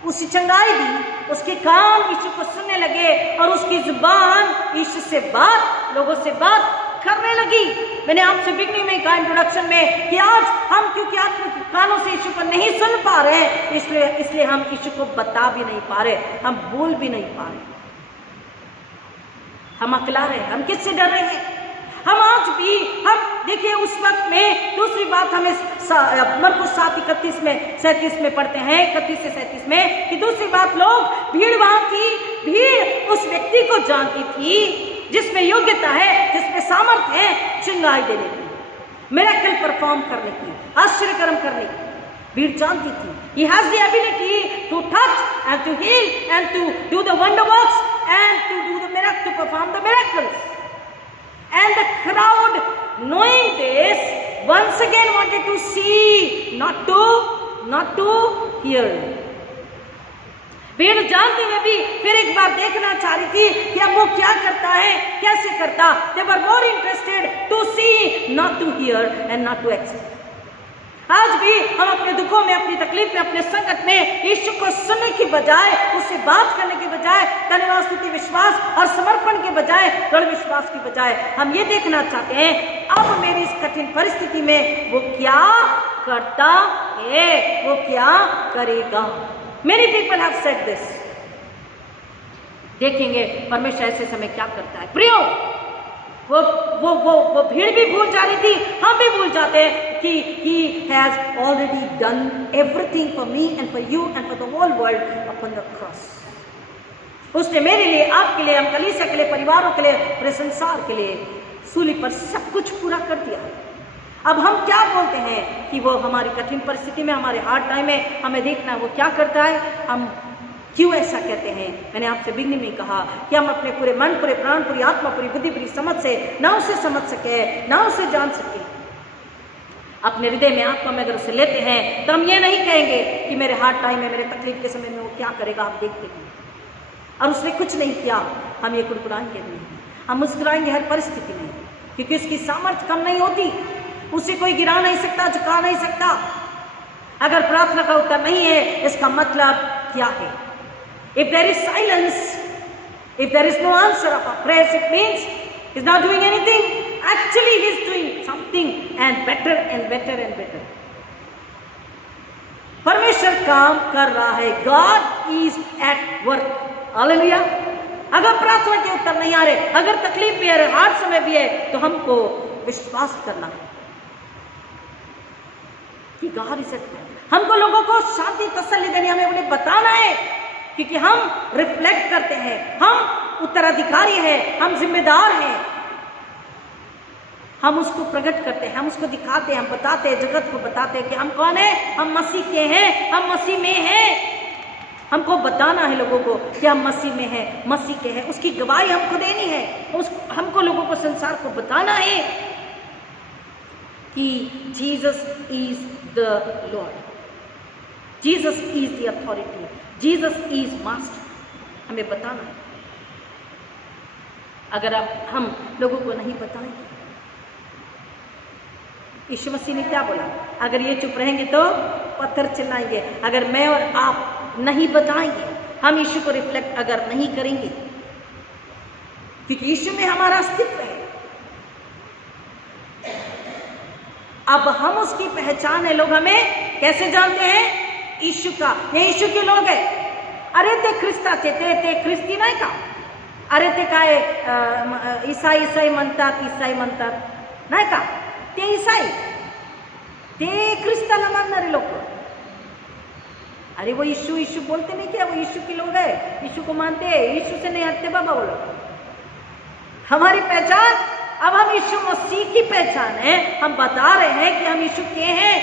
उसे चंगाई दी, उसके कान यीशु को सुनने लगे और उसकी जुबान यीशु से बात, लोगों से बात करने लगी। मैंने आपसे बिगनिंग में कहा इंट्रोडक्शन में कि आज हम क्योंकि आत्मिक कानों से यीशु को नहीं सुन पा रहे हैं, इसलिए हम यीशु को बता भी नहीं पा रहे, हम बोल भी नहीं पा रहे, हम अकला रहे, हम किससे डर रहे हैं। हम आज भी, हम देखिए उस वक्त में दूसरी बात हमें मरकुस 7:31-37 में पढ़ते हैं, 31 से 37 में, कि दूसरी बात, लोग, भीड़ वहां थी, भीड़ उस व्यक्ति को जानती थी जिसमें योग्यता है, जिसमें सामर्थ्य है चंगाई देने की। मिरेकल परफॉर्म करने की, आश्चर्य कर्म करने की भीड़ जानती थी। He has the ability to touch and to heal and to do the wonder works and to do the miracle, to perform the miracles. And the crowd, knowing this, once again wanted to see, not to hear. भीड़ जानते हुए भी फिर एक बार देखना चाह रही थी कि अब वो क्या करता है, कैसे करता। They were more interested to see, not to hear and not to accept. आज भी हम अपने दुखों में, अपनी तकलीफ में, अपने संकट में यीशु को सुनने की बजाय, उससे बात करने की बजाय, धन्यवाद, स्तुति, विश्वास और समर्पण के बजाय, दृढ़ विश्वास की बजाय हम ये देखना चाहते हैं अब मेरी इस कठिन परिस्थिति में वो क्या करता है, वो क्या करेगा। Many people have said this. देखेंगे परमेश्वर ऐसे समय क्या करता है। प्रियो, वो भीड़ भी भूल जा रही थी, हम भी भूल जाते हैं कि He has already done everything for me and for you and for the whole world upon the cross. उसने मेरे लिए, आपके लिए, हम कलीसिया के लिए, परिवारों के लिए, पूरे संसार के लिए सूली पर सब कुछ पूरा कर दिया। अब हम क्या बोलते हैं कि वो हमारी कठिन परिस्थिति में, हमारे हार्ड टाइम में हमें देखना है वो क्या करता है। हम क्यों ऐसा कहते हैं? मैंने आपसे बिगनिंग में कहा कि हम अपने पूरे मन, पूरे प्राण, पूरी आत्मा, पूरी बुद्धि, पूरी समझ से ना उसे समझ सके, ना उसे जान सके। अपने हृदय में, आत्मा में अगर उसे लेते हैं तो हम ये नहीं कहेंगे कि मेरे हार्ड टाइम में, मेरे तकलीफ के समय में वो क्या करेगा, आप देखते हैं और उसने कुछ नहीं किया, हम ये कुड़कुड़ाएंगे नहीं, हम मुस्कुराएंगे हर परिस्थिति में, क्योंकि उसकी सामर्थ्य कम नहीं होती। उसे कोई गिरा नहीं सकता, झुका नहीं सकता। अगर प्रार्थना का उत्तर नहीं है, इसका मतलब क्या है? If there is silence, if there is no answer of our prayers, it means he's not doing anything. Actually, he's doing something and better and better and better. परमेश्वर काम कर रहा है। God is at work. Hallelujah. अगर प्रार्थना के उत्तर नहीं आ रहे, अगर तकलीफ भी है, हार्ड समय भी है, तो हमको विश्वास करना है कि God is at work. हमको लोगों को शांति, तसल्ली देनी, हमें उन्हें बताना है, क्योंकि हम रिफ्लेक्ट करते हैं, हम उत्तराधिकारी हैं, हम जिम्मेदार हैं। हम उसको प्रकट करते हैं, हम उसको दिखाते हैं, हम बताते हैं, जगत को बताते हैं कि हम कौन है, हम मसीह के हैं, हम मसीह में हैं। हमको बताना है लोगों को कि हम मसीह में हैं, मसीह के हैं, उसकी गवाही हमको देनी है। हमको लोगों को, संसार को बताना है कि Jesus is the Lord, Jesus is the authority, Jesus is master. हमें बताना है। अगर अब हम लोगों को नहीं बताएंगे, यीशु मसीह ने क्या बोला? अगर ये चुप रहेंगे तो पत्थर चिल्लाएंगे। अगर मैं और आप नहीं बताएंगे, हम यीशु को रिफ्लेक्ट अगर नहीं करेंगे, क्योंकि यीशु में हमारा अस्तित्व है। अब हम उसकी पहचान है। लोग हमें कैसे जानते हैं? यीशु का। ये यीशु के लोग है। अरे ते ख्रिस्ता ते ख्रिस्ती नाही का? अरे ते काय ईसाई म्हणतात नाही का? ते ईसाई, ते ख्रिस्ताला मानणारे लोक। अरे वो यीशु बोलते नहीं क्या? वो यीशु के लोग है, यीशु को मानते हैं, यीशु से नहीं हटते बाबा वो लोग। हमारी पहचान, अब हम यीशु मसीह की पहचान है। हम बता रहे हैं कि हम यीशु के हैं।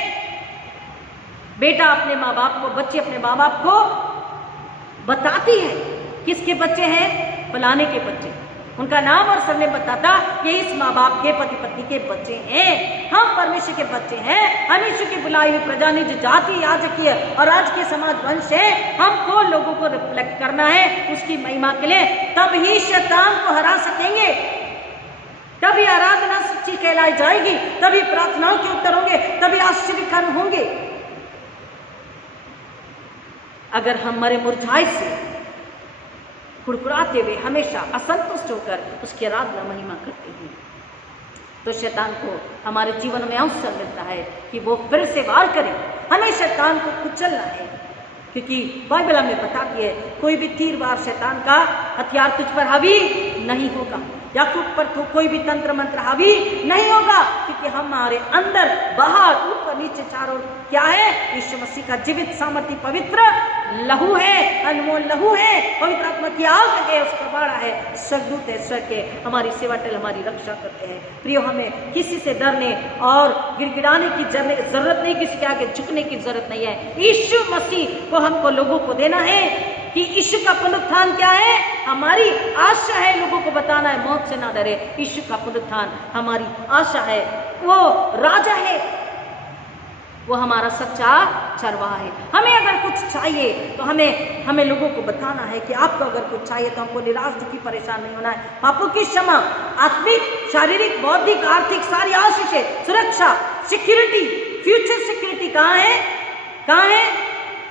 बेटा अपने माँ बाप को, बच्चे अपने माँ बाप को बताती है किसके बच्चे हैं, फलाने के बच्चे। उनका नाम और सरनेम बताता कि इस माँ बाप के, पति पत्नी के बच्चे हैं। हम परमेश्वर के बच्चे हैं। हम यीशु की बुलाई हुई प्रजा, निज जाति, याजकीय और आज के समाज वंश है। हमको लोगों को रिफ्लेक्ट करना है उसकी महिमा के लिए। तब ही शैतान को हरा सकेंगे, तभी आराधना सच्ची कहलाई जाएगी, तभी प्रार्थनाओं के उत्तर होंगे, तभी आश्चर्य कर्म होंगे। अगर हम मरे मुरझाए से, कुड़कुड़ाते हुए, हमेशा असंतुष्ट होकर उसकी आराधना महिमा करते हैं, तो शैतान को हमारे जीवन में अवसर मिलता है कि वो फिर से वार करे। हमें शैतान को कुचलना है, क्योंकि बाइबल हमें बताती है कोई भी तीर वार शैतान का हथियार तुझ पर हावी नहीं होगा। याकूब पर तो कोई भी तंत्र मंत्र हावी नहीं होगा, क्योंकि हमारे अंदर, बाहर, तो नीचे चारों क्या है? यीशु मसीह का जीवित सामर्थ्य पवित्र लहू है, अनमोल लहू है, पवित्र आत्मा की आग है, उसका बाड़ा है, स्वर्गदूत है, स्वर्ग के हमारी सेवा टल हमारी रक्षा करते हैं। प्रियो, हमें किसी से डरने और गिड़गिड़ाने की जरूरत नहीं, किसी के आगे झुकने की जरूरत नहीं है। यीशु मसीह को हमको लोगों को देना है कि यीशु का पुनरुत्थान क्या है, हमारी आशा है। लोगों को बताना है मौत से ना डरे, यीशु का पुनरुत्थान हमारी आशा है। वो राजा है, वो हमारा सच्चा चरवाहा है। हमें अगर कुछ चाहिए तो हमें लोगों को बताना है कि आपको अगर कुछ चाहिए तो हमको निराश दुखी परेशान नहीं होना है। पापों की क्षमा, आत्मिक, शारीरिक, बौद्धिक, आर्थिक सारी आशीषें, सुरक्षा, सिक्योरिटी, फ्यूचर सिक्योरिटी कहाँ है? कहाँ है?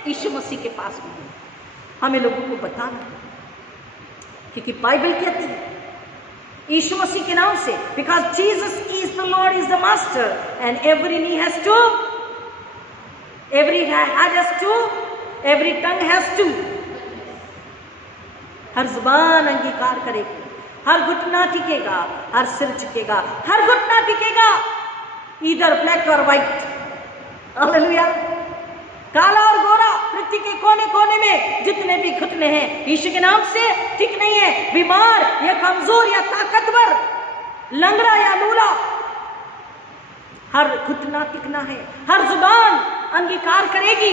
यीशु मसीह के पास में है। हमें लोगों को बताना है, क्योंकि बाइबल कहती है यीशु मसीह के नाम से, because Jesus is the lord, is the master, and every knee has to, every head has to, every tongue has to, हर जुबान अंगीकार करेगी, हर घुटना टिकेगा, हर सिर झुकेगा, हर घुटना टिकेगा, इधर ब्लैक और व्हाइट, हालेलुया। काला और गोरा, पृथ्वी के कोने कोने में जितने भी घुटने हैं यीशु के नाम से ठीक नहीं है। बीमार या कमजोर या ताकतवर, लंगड़ा या लूला, हर घुटना टिकना है, हर जुबान अंगीकार करेगी,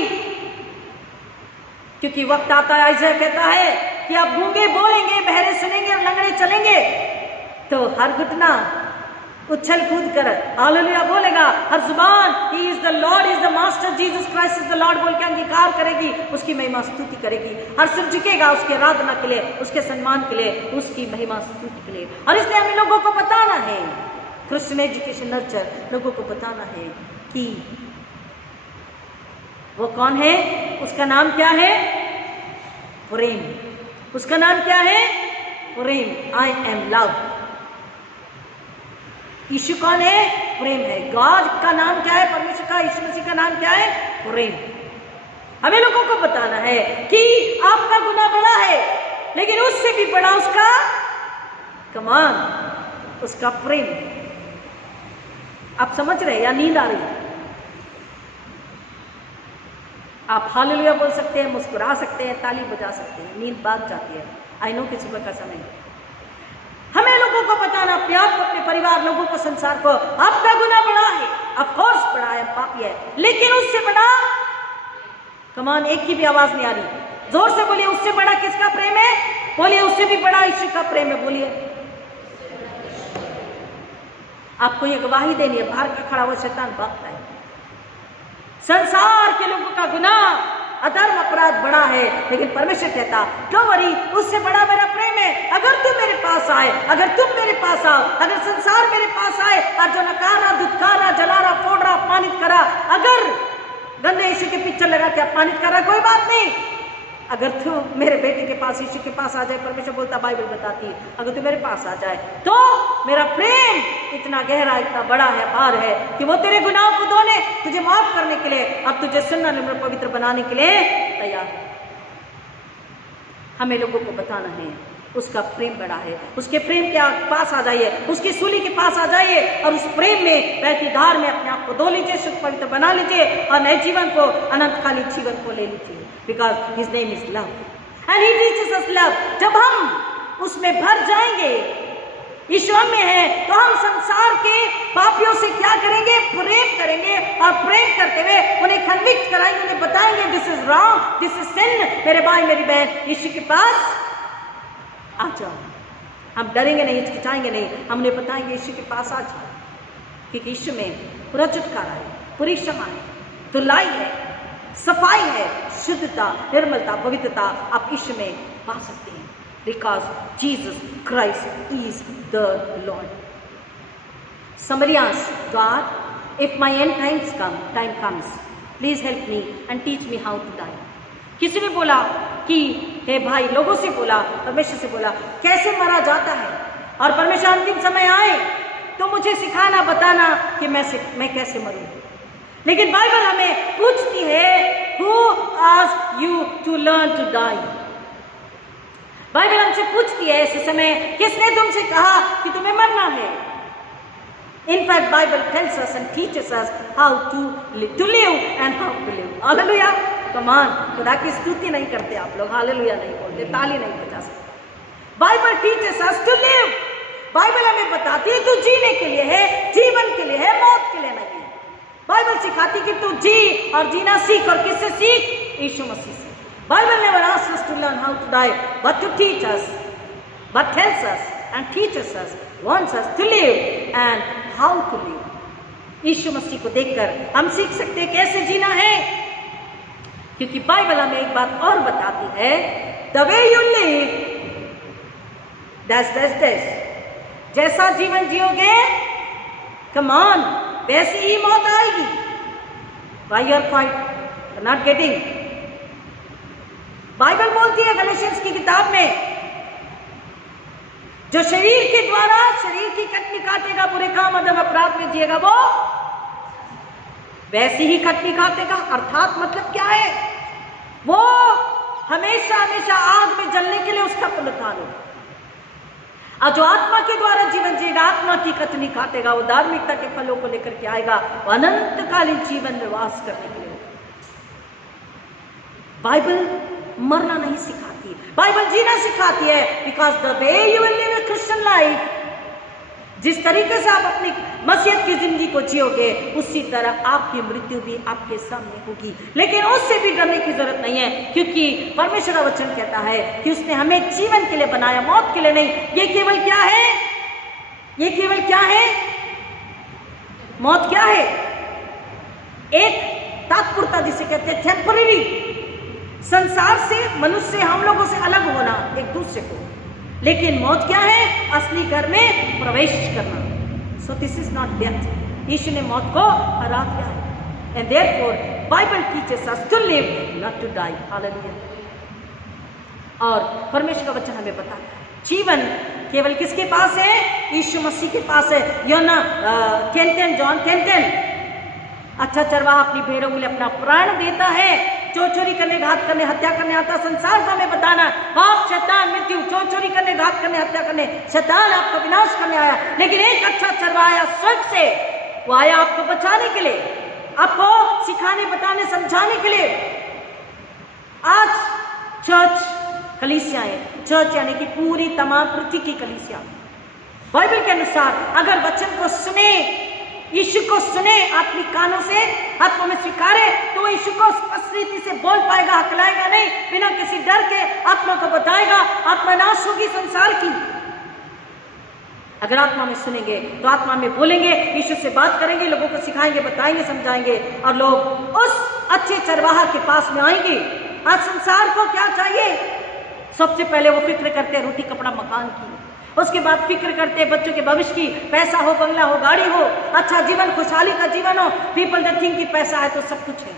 क्योंकि वक्त आता है, ऐसा कहता है कि आप गूंगे बोलेंगे, बहरे सुनेंगे और लंगड़े चलेंगे, तो हर घुटना उछल कूद कर हालेलुया बोलेगा, हर जुबान ही is the lord, is the master, Jesus Christ is the Lord बोल के अंगीकार करेगी, उसकी महिमा स्तुति करेगी, हर सिर झुकेगा उसके आराधना के लिए, उसके सम्मान के लिए, उसकी महिमा स्तुति के लिए। और इसलिए हमें लोगों को बताना है, क्रिश्चियन एजुकेशन नर्चर, लोगों को बताना है कि वो कौन है, उसका नाम क्या है? प्रेम। उसका नाम क्या है? प्रेम। I am love. यीशु कौन है? प्रेम है। गॉड का नाम क्या है? परमेश्वर का, यीशु मसीह का नाम क्या है? प्रेम। हमें लोगों को बताना है कि आपका गुनाह बड़ा है, लेकिन उससे भी बड़ा उसका कमाल, उसका प्रेम। आप समझ रहे हैं या नींद आ रही है? आप हालेलुया बोल सकते हैं, मुस्कुरा सकते हैं, ताली बजा सकते हैं, नींद भाग जाती है। आई नो कि सुबह का समय है। हमें लोगों को बताना, अपने आप को, अपने परिवार, लोगों को, संसार को, आपका गुनाह बड़ा है, ऑफ कोर्स बड़ा है, पापी है, लेकिन उससे बड़ा कमान। एक की भी आवाज नहीं आ रही, जोर से बोलिए, उससे बड़ा किसका प्रेम है? बोलिए, उससे भी बड़ा यीशु का प्रेम है। बोलिए, आपको ये गवाही देनी है, बाहर का खड़ा हुआ शैतान भागता है। संसार के लोगों का गुनाह, अधर्म, अपराध बड़ा है, लेकिन परमेश्वर कहता, डोंट वरी, उससे बड़ा मेरा प्रेम है। अगर तुम मेरे पास आए, अगर तुम मेरे पास आओ, अगर संसार मेरे पास आए और जो नकारा, दुत्कारा, जलारा, फोड़ रहा, अपमानित करा, अगर गंदे यीशु के पिक्चर लगा के अपमानित करा, कोई बात नहीं। अगर तू मेरे बेटे के पास, यीशु के पास आ जाए, परमेश्वर बोलता, बाइबल बताती है, अगर तू मेरे पास आ जाए तो मेरा प्रेम इतना गहरा, इतना बड़ा है, पार है कि वो तेरे गुनाहों को धोने, तुझे माफ करने के लिए, अब तुझे सुनना, निम्र, पवित्र बनाने के लिए तैयार है। हमें लोगों को बताना है उसका प्रेम बड़ा है। उसके प्रेम के पास आ जाइए, उसकी सूली के पास आ जाइए और उस प्रेम में बहती धार में अपने आप को धो लीजिए, शुद्ध पवित्र बना लीजिए और नए जीवन को, अनंतकालीन जीवन को ले लीजिए। Because his name is love and he teaches us love. जब हम उसमें भर जाएंगे, ईश्वर में है, तो हम संसार के पापियों से क्या करेंगे? प्रेम करेंगे, और प्रेम करते हुए उन्हें कन्विक्ट कराएंगे, उन्हें बताएंगे this is wrong, this is sin. मेरे भाई, मेरी बहन, यीशु के पास आ जाओ। हम डरेंगे नहीं, हिचकिचाएंगे नहीं, हम उन्हें बताएंगे यीशु के पास आ जाओ, क्योंकि यीशु में पूरा छुटकारा है, पूरी क्षमा है, धुलाई है, सफाई है, शुद्धता, निर्मलता, पवित्रता आप यीशु में पा सकते हैं। Because Jesus Christ is the Lord. Somebody asked God, if my end time comes, please help me and teach me how to die. किसी ने बोला कि हे भाई, लोगों से बोला, परमेश्वर से बोला, कैसे मरा जाता है, और परमेश्वर अंतिम समय आए तो मुझे सिखाना, बताना कि मैं कैसे मरूं। लेकिन बाइबल हमें पूछती है, Who asked you to learn to die? Bible हमसे पूछती है इस समय, किसने तुमसे कहा कि तुम्हें मरना है? In fact, Bible tells us and teaches us how to live and how to live. Hallelujah. Come on. खुदा की स्तुति नहीं करते आप लोग, हालेलुया नहीं बोलते, ताली नहीं बजा सकते। Bible teaches us to live. Bible हमें बताती है तू जीने के लिए है, जीवन के लिए है, मौत के लिए नहीं है। बाइबल सिखाती कि तू जी और जीना सीख, और किससे सीख? यीशु मसीह से। Bible never asks us to learn how to die, but to teach us, but tells us and teaches us, wants us to live and how to live. यीशु मसीह को देखकर हम सीख सकते हैं कैसे जीना है, क्योंकि बाइबल हमें एक बात और बताती है, the way you live, dash, जैसा जीवन जियोगे, come on, वैसी ही मौत आएगी। Why you are quiet? Not getting? Bible बोलती है गलातियंस की किताब में, जो शरीर के द्वारा शरीर की कटनी काटेगा, बुरे काम अधर्म अपराध में जिएगा, वो वैसी ही कटनी काटेगा। अर्थात मतलब क्या है? वो हमेशा हमेशा आग में जलने के लिए उसका पुनरुत्थान होगा। और जो आत्मा के द्वारा जीवन जिएगा, आत्मा की कटनी काटेगा, वो धार्मिकता के फलों को लेकर के आएगा, वो अनंतकालीन जीवन में वास करने के लिए। बाइबल मरना नहीं सिखाती, बाइबल जीना सिखाती है। Because the way you will live A Christian life, जिस तरीके से आप अपनी मसीहत की जिंदगी को जियोगे, उसी तरह आपकी मृत्यु भी आपके सामने होगी। लेकिन उससे भी डरने की जरूरत नहीं है, क्योंकि परमेश्वर का वचन कहता है कि उसने हमें जीवन के लिए बनाया, मौत के लिए नहीं। ये केवल क्या है? ये केवल क्या है? मौत क्या है? एक तात्पुरता जिसे कहते हैं टेम्पररी, संसार से, मनुष्य से, हम लोगों से अलग होना एक दूसरे को। लेकिन मौत क्या है? असली घर में प्रवेश करना। So this is not death. Yeshu ने मौत को हरा दिया है। And therefore Bible teaches us to live, not to die. Hallelujah. और परमेश्वर का वचन हमें बताता है जीवन केवल किसके पास है? यीशु मसीह के पास है। यूहन्ना 10:10, जॉन 10:10, अच्छा चरवाहा अपनी भेड़ों के लिए अपना प्राण देता है। चोर चोरी करने, घात करने, हत्या करने आता संसार को हमें बताना, पाप, शैतान, मृत्यु, चोर चोरी करने, घात करने, हत्या करने, शैतान आपका विनाश करने आया। लेकिन एक अच्छा चरवाहा आया स्वर्ग से, वो आया आपको बचाने के लिए, आपको सिखाने, बताने, समझाने के लिए। आज चर्च कलीसियाएं, चर्च यानी कि पूरी तमाम पृथ्वी की कलीसिया बाइबल के अनुसार अगर वचन को सुने, यीशु को सुने, आत्मिक कानों से आत्मा में स्वीकारे, तो यीशु को स्पष्ट रीति से बोल पाएगा, हकलाएगा नहीं, बिना किसी डर के आत्मा को बताएगा। आत्मा नाश होगी संसार की। अगर आत्मा में सुनेंगे तो आत्मा में बोलेंगे, यीशु से बात करेंगे, लोगों को सिखाएंगे, बताएंगे, समझाएंगे, और लोग उस अच्छे चरवाहा के पास में आएंगे। आज संसार को क्या चाहिए? सबसे पहले वो फिक्र करते हैं रोटी, कपड़ा, मकान की। उसके बाद फिक्र करते हैं बच्चों के भविष्य की, पैसा हो, बंगला हो, गाड़ी हो, अच्छा जीवन, खुशहाली का जीवन हो। पीपल द थिंक कि पैसा है तो सब कुछ है।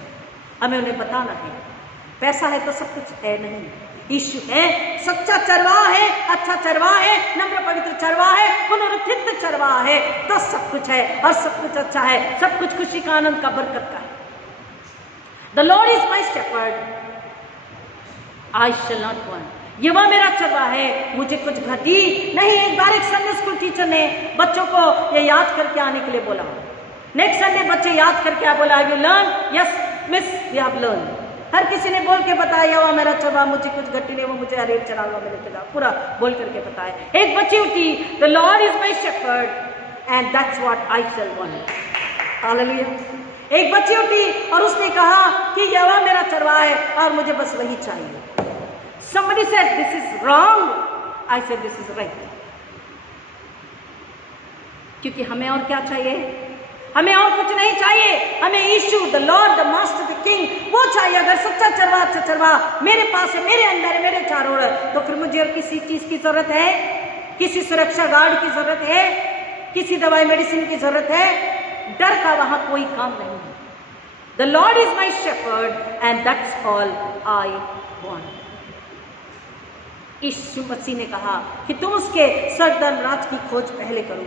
हमें उन्हें बताना है, पैसा है तो सब कुछ है नहीं। यीशु है सच्चा चरवाहा है, अच्छा चरवाहा है, नम्र पवित्र चरवाहा है, पुनरुत्थित चरवाहा है, तो सब कुछ है और सब कुछ अच्छा है, सब कुछ खुशी का, आनंद का, बरकत का है। The lord is my shepherd, I shall not want. Jehovah मेरा चरवाहा है, मुझे कुछ घटी नहीं। एक बार एक संडे स्कूल टीचर ने बच्चों को ये याद करके आने के लिए बोला। नेक्स्ट संडे बच्चे याद करके आ बोला, you learn? Yes miss, we have learn. हर किसी ने बोल के बताया, यहोवा मेरा चरवाहा, मुझे कुछ घटी नहीं, वो मुझे हरेब चराऊंगा, मेरे चला, पूरा बोल करके बताया। एक बच्ची उठी, the lord is my shepherd and that's what I shall want. Hallelujah. एक बच्ची उठी और उसने कहा कि यहोवा मेरा चरवाहा है और मुझे बस वही चाहिए। Somebody said this is wrong. I said this is right. क्योंकि हमें और क्या चाहिए? हमें और कुछ नहीं चाहिए। हमें Yeshu, the lord, the master, the king, वो चाहिए। अगर सच्चा चरवाहा, अच्छा चरवाहा मेरे पास है, मेरे अंदर है, मेरे चारों ओर, तो फिर मुझे और किसी चीज की जरूरत है? किसी सुरक्षा गार्ड की जरूरत है? किसी दवाई मेडिसिन की जरूरत है? डर का वहां कोई काम नहीं है। The lord is my shepherd and that's all I want. Yeshu Masih ने कहा कि तुम उसके स्वर्गधर्म राज की खोज पहले करो।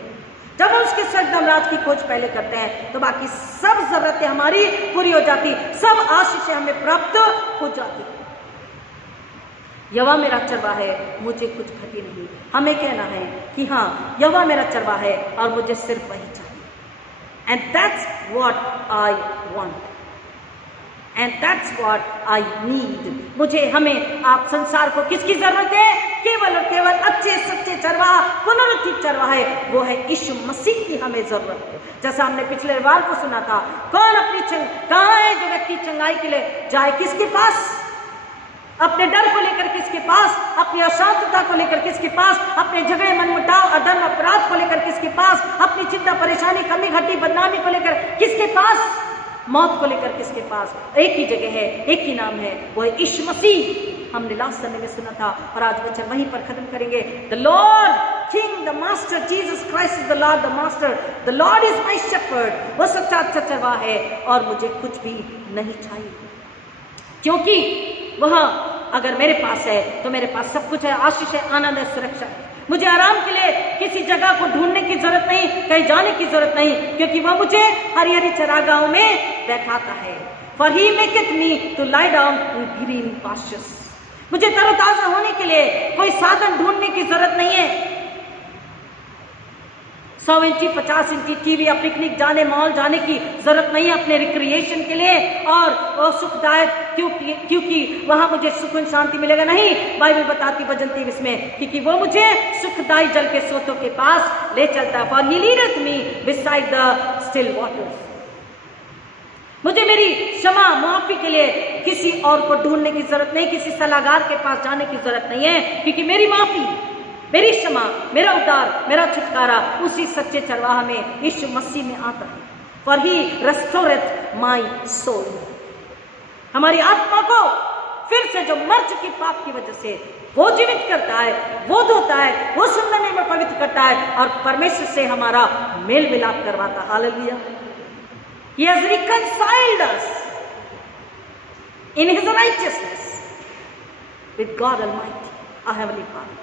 जब हम उसके स्वर्गधर्म राज की खोज पहले करते हैं तो बाकी सब जरूरतें हमारी पूरी हो जाती, सब आशीषें हमें प्राप्त हो जाती। यहोवा मेरा चरवाहा है, मुझे कुछ घटी नहीं। हमें कहना है कि हाँ, यहोवा मेरा चरवाहा है और मुझे सिर्फ वही चाहिए। And that's what I want. And that's what I need. मुझे, हमें, आप, संसार को किसकी जरूरत है? केवल और केवल अच्छे सच्चे चरवाहा, पुनरुत्थित चरवाहे, वो है यीशु मसीह की हमें जरूरत है। जैसा हमने पिछले बार को सुना था, कौन अपनी कहाँ है जो व्यक्ति चंगाई के लिए जाए? किसके पास? अपने डर को लेकर किसके पास? अपनी अशांतता को लेकर किसके पास? अपने झगड़े, मनमुटाव, अधर्म, अपराध को लेकर किसके पास? अपनी चिंता, परेशानी, कमी, घटी, बदनामी को लेकर किसके पास? मौत को लेकर किसके पास? एक ही जगह है, एक ही नाम है, वो है यीशु मसीह। हमने लास्ट संडे में सुना था और आज वचन वहीं पर खत्म करेंगे। The lord king, the master, Jesus Christ is the lord, the master, the lord is my shepherd. वो सच्चा चरवाहा है और मुझे कुछ भी नहीं चाहिए, क्योंकि वह अगर मेरे पास है तो मेरे पास सब कुछ है, आशीष है, आनंद है, सुरक्षा है। मुझे आराम के लिए किसी जगह को ढूंढने की जरूरत नहीं, कहीं जाने की जरूरत नहीं, क्योंकि वह मुझे हरी हरी चरागाहों में बैठाता है। For he maketh me to lie down in green pastures। मुझे तरोताजा होने के लिए कोई साधन ढूंढने की जरूरत नहीं है। 100 इंची 50 इंची टीवी या पिकनिक जाने, मॉल जाने की जरूरत नहीं है अपने रिक्रिएशन के लिए और वो सुखदायक, क्योंकि वहां मुझे सुकून शांति मिलेगा। नहीं, बाइबल बताती वचन 23 में, क्योंकि वो मुझे सुखदायी जल के सोतों के पास ले चलता है। For he leadeth me beside the still waters। मुझे मेरी क्षमा माफी के लिए किसी और को ढूंढने की जरूरत नहीं, किसी सलाहकार के पास जाने की जरूरत नहीं है, क्योंकि मेरी माफी, मेरी क्षमा, मेरा उद्धार, मेरा छुटकारा उसी सच्चे चरवाहा में, यीशु मसीह में आता है। For he restoreth my soul। हमारी आत्मा को फिर से जो मर चुकी पाप की वजह से वो जीवित करता है, वो धोता है, वो सुंदर में पवित्र करता है और परमेश्वर से हमारा मेल मिलाप करवाता है। Hallelujah. He has reconciled us in his righteousness with God Almighty, our Heavenly Father।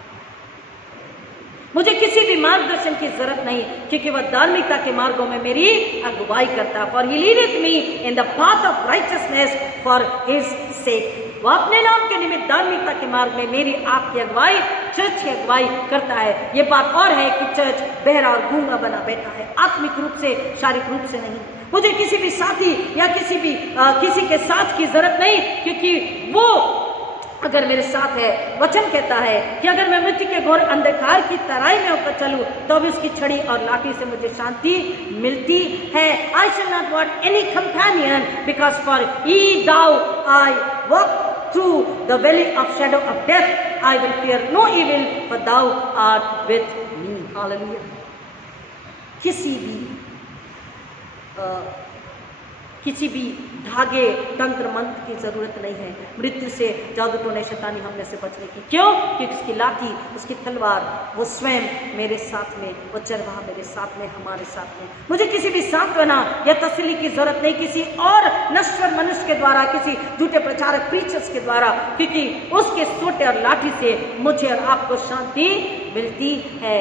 मुझे किसी भी मार्गदर्शन की जरूरत नहीं, क्योंकि वह धार्मिकता के मार्गों में मेरी अगुवाई करता है। For he leadeth me in the path of righteousness for his sake। वह अपने नाम के निमित्त धार्मिकता के मार्ग में मेरी, आपकी अगुवाई, चर्च की अगुवाई करता है। ये बात और है कि चर्च बहरा और गूंगा बना बैठा है, आत्मिक रूप से, शारीरिक रूप से नहीं। मुझे किसी भी साथी या किसी के साथ की जरूरत नहीं, क्योंकि वो अगर मेरे साथ है, वचन कहता है कि अगर मैं मृत्यु के घोर अंधकार की तराई में होकर चलूं तो भी उसकी छड़ी और लाठी से मुझे शांति मिलती है। I shall not want any companion, because for ye thou I walk through the valley of shadow of death, I will fear no evil, for thou art with me। Hallelujah। किसी भी धागे, तंत्र मंत्र की जरूरत नहीं है मृत्यु से, जादू टोने, शैतानी हमले से बचने की। क्यों? क्योंकि उसकी लाठी, उसकी तलवार, वो स्वयं मेरे साथ में, वो चरवाहा मेरे साथ में, हमारे साथ में। मुझे किसी भी सांत्वना या तसल्ली की जरूरत नहीं किसी और नश्वर मनुष्य के द्वारा, किसी झूठे प्रचारक प्रीचर्स के द्वारा, क्योंकि उसके सोटे और लाठी से मुझे और आपको शांति मिलती है।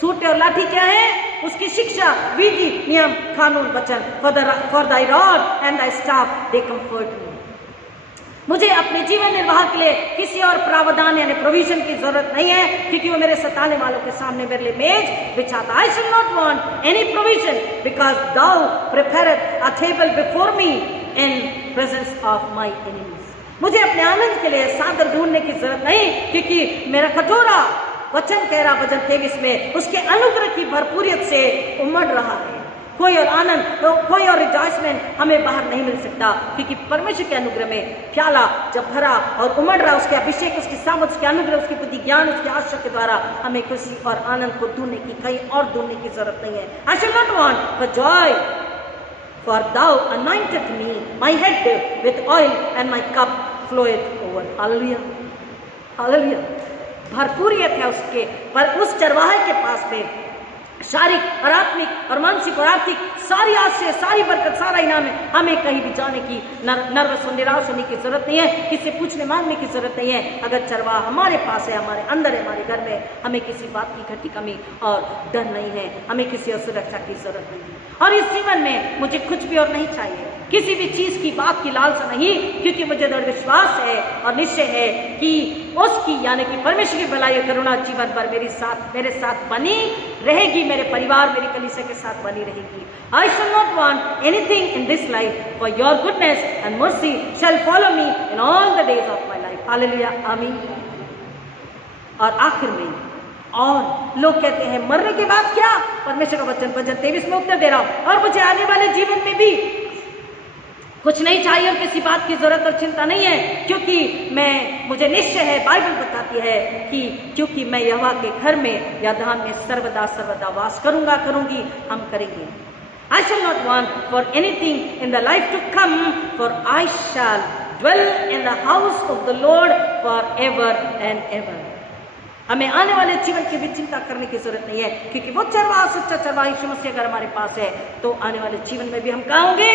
सूटे और लाठी क्या है? उसकी शिक्षा, विधि, नियम, कानून, वचन। For thy rod and thy staff they comfort me. मुझे अपने जीवन निर्वाह के लिए किसी और प्रावधान यानी प्रोविजन की जरूरत नहीं है, क्योंकि वो मेरे सताने वालों के सामने मेरे लिए मेज बिछाता। I should not want any provision, because thou prepared a table before me in presence of my enemies. मुझे अपने आनंद के लिए साधन ढूंढने की जरूरत नहीं, क्योंकि मेरा कटोरा, वचन कह रहा वचन 23 में, उसके अनुग्रह की भरपूरियत से उमड़ रहा है। कोई और आनंद, कोई और रिजॉइसमेंट हमें बाहर नहीं मिल सकता, क्योंकि परमेश्वर के अनुग्रह में प्याला जब भरा और उमड़ रहा, उसके अभिषेक, उसकी सामर्थ, उसके अनुग्रह, उसकी बुद्धि, ज्ञान, उसके आश्रय के द्वारा हमें किसी और आनंद को ढूंढने की, कहीं और ढूंढने की जरूरत नहीं है। I shall not want for joy, for thou anointed me my head with oil and my cup floweth over. Hallelujah, hallelujah. भरपूरियत है उसके, पर उस चरवाहे के पास में शारीरिक और आत्मिक और मानसिक और आर्थिक सारी आश्रय, सारी बरकत, सारा इनाम है। हमें कहीं भी जाने की, नर्वस और निराश होने की जरूरत नहीं है, किसी पूछने मांगने की जरूरत नहीं है। अगर चरवाहा हमारे पास है, हमारे अंदर है, हमारे घर में, हमें किसी बात की घटी कमी और डर नहीं है, हमें किसी और सुरक्षा की जरूरत नहीं है। और इस जीवन में मुझे कुछ भी और नहीं चाहिए, किसी भी चीज की, बात की लालसा नहीं, क्योंकि मुझे दृढ़ विश्वास है और निश्चय है कि उसकी यानी कि परमेश्वर की भलाई और करुणा जीवन भर मेरे साथ बनी रहेगी, मेरे परिवार, मेरी कलीसिया के साथ बनी रहेगी। I shall not want anything in this life, for your goodness and mercy shall follow me in all the days of my life. Hallelujah, आमीन। और आखिर में और लोग कहते हैं मरने के बाद क्या? परमेश्वर का वचन भजन 23 में उत्तर दे रहा हूं, और मुझे आने वाले जीवन में भी कुछ नहीं चाहिए और किसी बात की जरूरत और चिंता नहीं है, क्योंकि मुझे निश्चय है, बाइबल बताती है कि क्योंकि मैं यहोवा के घर में या धाम में सर्वदा वास करूंगी, हम करेंगे। I shall not want for anything in the life to come, for I shall dwell in the house of the Lord forever and ever. हमें आने वाले जीवन की भी चिंता करने की जरूरत नहीं है, क्योंकि वो चरवाहा, सच्चा चरवाहा यीशु मसीह अगर हमारे पास है तो आने वाले जीवन में भी हम कहाँ होंगे?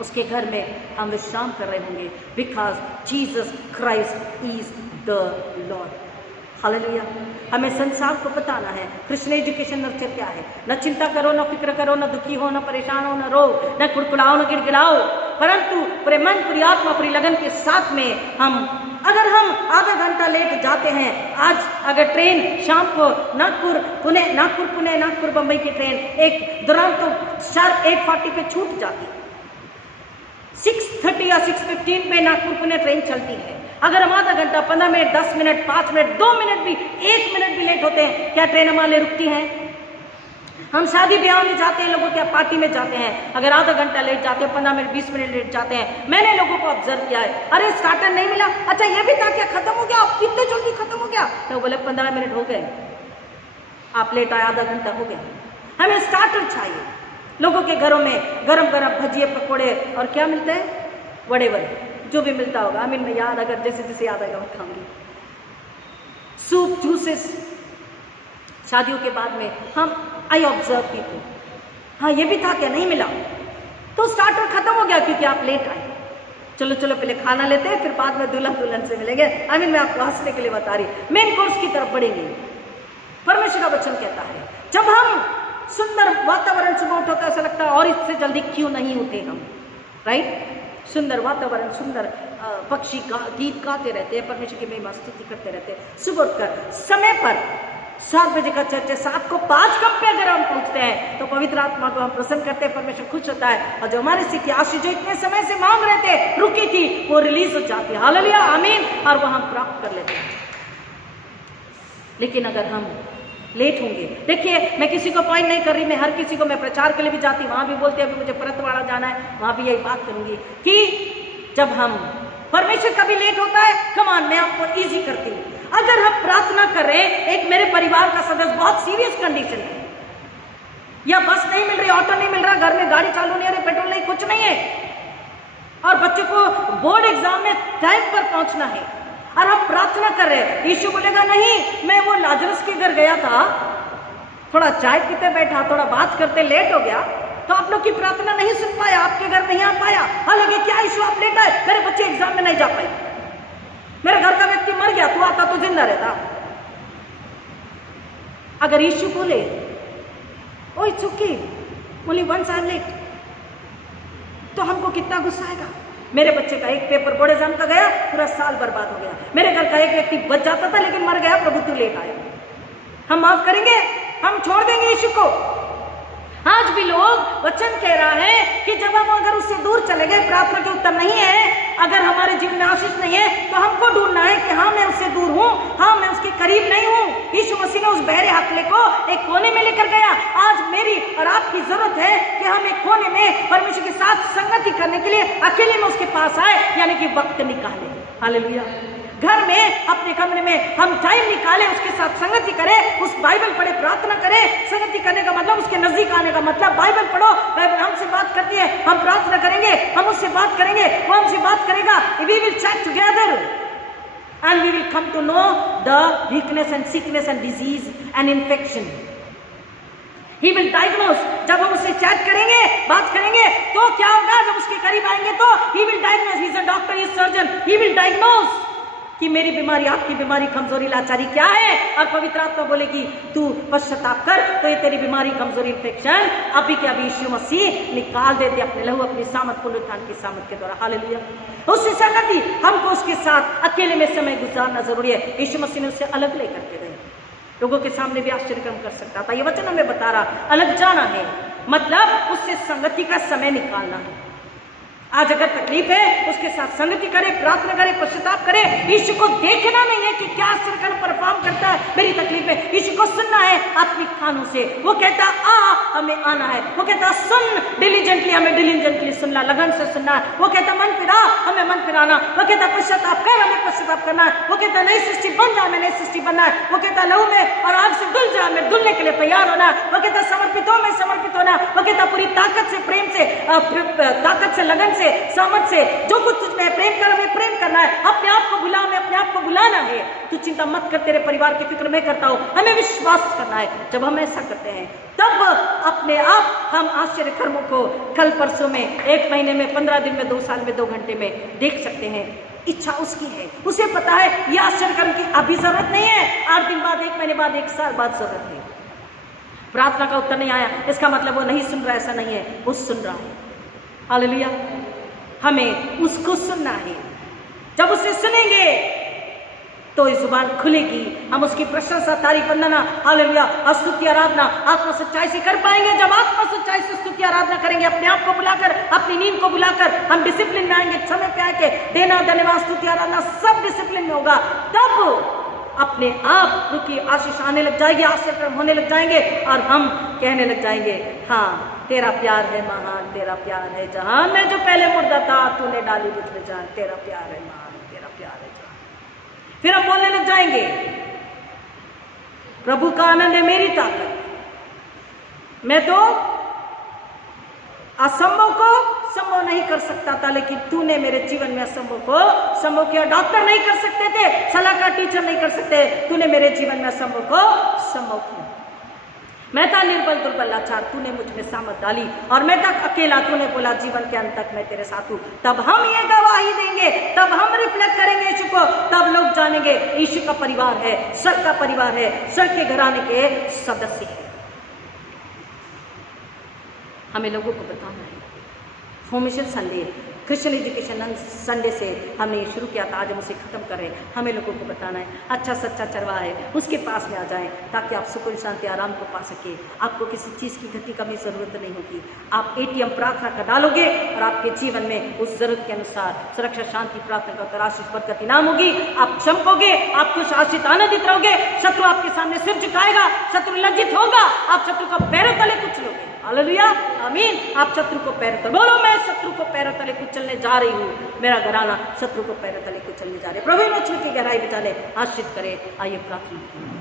उसके घर में हम विश्राम कर रहे होंगे, because Jesus Christ is the Lord. Hallelujah. हमें संसार को बताना है क्रिश्चियन एजुकेशन नर्चर क्या है। न चिंता करो, न फिक्र करो, न दुखी हो, न परेशान हो, न रो, न कुड़कुड़ाओ, न गिड़गिड़ाओ, परंतु पूरे मन, पूरी आत्मा, पूरी लगन के साथ में अगर हम आधा घंटा लेट जाते हैं, आज अगर ट्रेन शाम को नागपुर पुणे बम्बई की ट्रेन एक दौरान तो 8:40 पे छूट जाती, 6:30 या 6:15 पे नागपुर पुणे ट्रेन चलती है। अगर हम आधा घंटा, 15 मिनट, 10 मिनट, 5 मिनट, 2 मिनट भी, 1 मिनट भी लेट होते हैं, क्या ट्रेन हमारे लिए रुकती है? हम शादी ब्याह में जाते हैं, लोगों क्या पार्टी में जाते हैं, अगर आधा घंटा लेट जाते हैं, 15 मिनट, 20 मिनट लेट जाते हैं। मैंने लोगों को ऑब्जर्व किया है, अरे स्टार्टर नहीं मिला, अच्छा ये भी था क्या, खत्म हो गया, आप कितने जल्दी खत्म हो गया? तो बोले 15 मिनट हो गए, आप लेट आए, आधा घंटा हो गया। हमें स्टार्टर चाहिए। लोगों के घरों में गरम गरम भजिए, पकौड़े और क्या मिलते हैं, वड़े जो भी मिलता होगा। आमीन। मैं याद अगर जैसे याद आएगा मैं खाऊंगी। सूप, जूसेस, शादियों के बाद में आई ऑब्जर्व पीपल, हाँ ये भी था क्या, नहीं मिला तो स्टार्टर खत्म हो गया क्योंकि आप लेट आए। चलो पहले खाना लेते हैं, फिर बाद में दूल्हा दुल्हन से मिलेंगे। आमीन। मैं आपको हंसने के लिए बता रही, मेन कोर्स की तरफ बढ़ेंगे। परमेश्वर का वचन कहता है, जब हम सुंदर वातावरण से उठो तो ऐसा लगता है और इससे जल्दी क्यों नहीं उठे हम, राइट? सुंदर वातावरण, सुंदर पक्षी गीत गाते रहते हैं, परमेश्वर की महिमा स्तुति करते रहते हैं। सुबह उठकर समय पर 7 बजे का चर्च है, 7 को 5 कम पे अगर हम पहुंचते हैं तो पवित्र आत्मा को हम प्रसन्न करते हैं, परमेश्वर खुश होता है, और जो हमारे से की आशीष जो इतने समय से मांग रहे थे, रुकी थी, वो रिलीज हो जाती है। हालेलुया, आमीन। और वो हम प्राप्त कर लेते हैं। लेकिन अगर हम लेट होंगे, देखिए मैं किसी को पॉइंट नहीं कर रही, मैं हर किसी को, मैं प्रचार के लिए भी जाती, वहां भी बोलते हैं अभी मुझे परतवाड़ा जाना है, वहां भी यही बात करूंगी कि जब हम परमेश्वर कभी लेट होता है, कमान मैं आपको इजी करती हूँ। अगर हम प्रार्थना कर रहे हैं, एक मेरे परिवार का सदस्य बहुत सीरियस कंडीशन है, या बस नहीं मिल रही, ऑटो नहीं मिल रहा, घर में गाड़ी चालू नहीं हो रही, पेट्रोल नहीं, कुछ नहीं है, और बच्चे को बोर्ड एग्जाम में टाइम पर पहुंचना है, और हम प्रार्थना कर रहे हैं, यीशु बोलेगा नहीं, मैं वो लाजरस के घर गया था, थोड़ा चाय पीते बैठा, थोड़ा बात करते लेट हो गया, तो आप लोग की प्रार्थना नहीं सुन पाया, आपके घर नहीं आ पाया। हालांकि क्या यीशु आप लेट आए, मेरे बच्चे एग्जाम में नहीं जा पाए, मेरे घर का व्यक्ति मर गया, तू आता तो जिंदा रहता। अगर यीशु बोले oh it's okay, only once I am late, तो हमको कितना गुस्सा आएगा। मेरे बच्चे का एक पेपर बोर्ड एग्जाम का गया, पूरा साल बर्बाद हो गया। मेरे घर का एक व्यक्ति बच जाता था लेकिन मर गया, प्रभु तू लेट आया। हम माफ करेंगे, हम छोड़ देंगे यीशु को? आज भी लोग वचन कह रहा है कि जब हम अगर उससे दूर चले गए, प्रार्थना के उत्तर नहीं है, अगर हमारे जीवन में आशीष नहीं है, तो हमको ढूंढना है कि हाँ मैं उससे दूर हूँ, हाँ मैं उसके करीब नहीं हूँ। यीशु मसीह ने उस बहरे हकले को एक कोने में लेकर गया। आज मेरी और आपकी जरूरत है कि हम एक कोने में परमेश्वर के साथ संगति करने के लिए अकेले में उसके पास आए, यानी कि वक्त निकाले। हालेलुया। घर में, अपने कमरे में हम टाइम निकालें, उसके साथ संगति करें, उस बाइबल पढ़े, प्रार्थना करें। संगति करने का मतलब उसके नजदीक आने का मतलब, बाइबल पढ़ो, बाइबल हमसे बात करती है, हम प्रार्थना करेंगे, हम उससे बात करेंगे, वो हमसे बात करेगा। We will chat together and we will come to know the weakness and sickness and disease and infection. He will diagnose. जब हम उससे चैट करेंगे, बात करेंगे, तो क्या होगा? जब उसके करीब आएंगे तो he will diagnose. He is a doctor, he is surgeon. He will diagnose. कि मेरी बीमारी, आपकी बीमारी, कमजोरी, लाचारी क्या है, और पवित्र आत्मा बोलेगी तू पश्चाताप कर, तो ये तेरी बीमारी, कमजोरी, इन्फेक्शन अभी के अभी यीशु मसीह निकाल देते अपने लहू, अपनी सामर्थ, पुनरुत्थान की सामर्थ के द्वारा। हालेलुया। उससे संगति, हमको उसके साथ अकेले में समय गुजारना जरूरी है। यीशु मसीह ने उससे अलग लेकर के गए, लोगों के सामने भी आश्चर्यक्रम कर सकता था। ये वचन हमें बता रहा, अलग जाना है मतलब उससे संगति का समय निकालना है। आज अगर तकलीफ है, उसके साथ संगति करे, प्रार्थना करे, पश्चाताप करे। यीशु को देखना नहीं है कि क्या आश्चर्यक्रम परफॉर्म करता है मेरी तकलीफ में, यीशु को सुनना है आत्मिक कानों से। वो कहता आ, हमें आना है। वो कहता सुन डिलीजेंटली, हमें डिलीजेंटली सुनना, लगन से सुनना है। वो कहता मन फिरा, हमें मन फिराना। वो कहता पश्चाताप कर, हमें पश्चाताप करना है। वो कहता नई सृष्टि बन जा, हमें नई सृष्टि बनना है। वो कहता लहू में और आग से धुल जा, हमें धुलने के लिए तैयार होना है। वो कहता समर्पित हो, मैं समर्पित होना। वो कहता पूरी ताकत से, प्रेम से, ताकत से, लगन से, सामर्थ से, जो कुछ तुझ में प्रेम कर, हमें प्रेम करना है। अपने आप को भुला, हमें अपने आप को भुलाना है। तू चिंता मत कर, तेरे परिवार की फिक्र मैं करता हूं। हमें विश्वास करना है। जब हम ऐसा करते हैं तब अपने आप हम आश्चर्य कर्मों को कल परसों में, 1 महीने में, 15 दिन में, 2 साल में, 2 घंटे में देख सकते हैं। इच्छा उसकी है, उसे पता है यह आश्चर्य कर्म की अभी जरूरत नहीं है, 8 दिन बाद, 1 महीने बाद, 1 साल बाद जरूरत है। प्रार्थना का उत्तर नहीं आया इसका मतलब वो नहीं सुन रहा, ऐसा नहीं है, वो सुन रहा है। हालेलुया। हमें उसको सुनना है। जब उसे सुनेंगे तो जुबान खुलेगी, हम उसकी प्रशंसा, तारीफ, वंदना, हालेलुया, स्तुति, आराधना आत्मा सच्चाई से कर पाएंगे। जब आत्मा सच्चाई से स्तुति आराधना करेंगे, अपने आप को बुलाकर, अपनी नींद को बुलाकर, हम डिसिप्लिन में आएंगे, समय पे आके देना, धन्यवाद, स्तुति, आराधना सब डिसिप्लिन में होगा, तब अपने आप रुकी आशीष आने लग जाएगी, आश्चर्य होने लग जाएंगे और हम कहने लग जाएंगे हाँ तेरा प्यार है महान, तेरा प्यार है जहान, मैं जो पहले मुर्दा था तूने डाली मुझ में जान, तेरा प्यार है महान, तेरा प्यार है जहान। फिर हम बोलने लग जाएंगे प्रभु का आनंद है मेरी ताकत, मैं तो असंभव को संभव नहीं कर सकता था, लेकिन तूने मेरे जीवन में असंभव को संभव किया। डॉक्टर नहीं कर सकते थे, सलाहकार, टीचर नहीं कर सकते, तूने मेरे जीवन में असंभव को संभव किया। मैं था निर्बल, दुर्बल, लाचार, तूने मुझ में सामर्थ डाली, और मैं तक अकेला, तूने बोला जीवन के अंत तक मैं तेरे साथ हूं। तब हम ये गवाही देंगे, तब हम रिफ्लेक्ट करेंगे यीशु को, तब लोग जानेंगे यीशु का परिवार है, स्वर्ग का परिवार है, स्वर्ग के घराने के सदस्य है। हमें लोगों को बताना है। Formation Sunday, Christian education Sunday से हमने ये शुरू किया था, आज हम उसे खत्म कर रहे हैं। हमें लोगों को बताना है अच्छा सच्चा चरवाहा है, उसके पास में आ जाएं ताकि आप सुकून, शांति, आराम को पा सके। आपको किसी चीज़ की घटी कमी जरूरत नहीं होगी। आप ATM प्रार्थना का डालोगे और आपके जीवन में उस जरूरत के अनुसार सुरक्षा, शांति, प्रार्थना का आशीष, बरकत, इनाम होगी। आप चमकोगे, आप खुश, आशीष, आनंदित रहोगे। शत्रु आपके सामने सिर झुकाएगा, शत्रु लज्जित होगा, आप शत्रु को पैरों तले कुचलोगे। हालेलुया, आमीन। आप शत्रु को पैरों तले, बोलो मैं शत्रु को पैरों तले कुचलने जा रही हूँ, मेरा घराना शत्रु को पैरों तले कुचलने जा रहे। प्रभु इन की गहराई बिताने आश्रित करे। आइए प्रार्थना।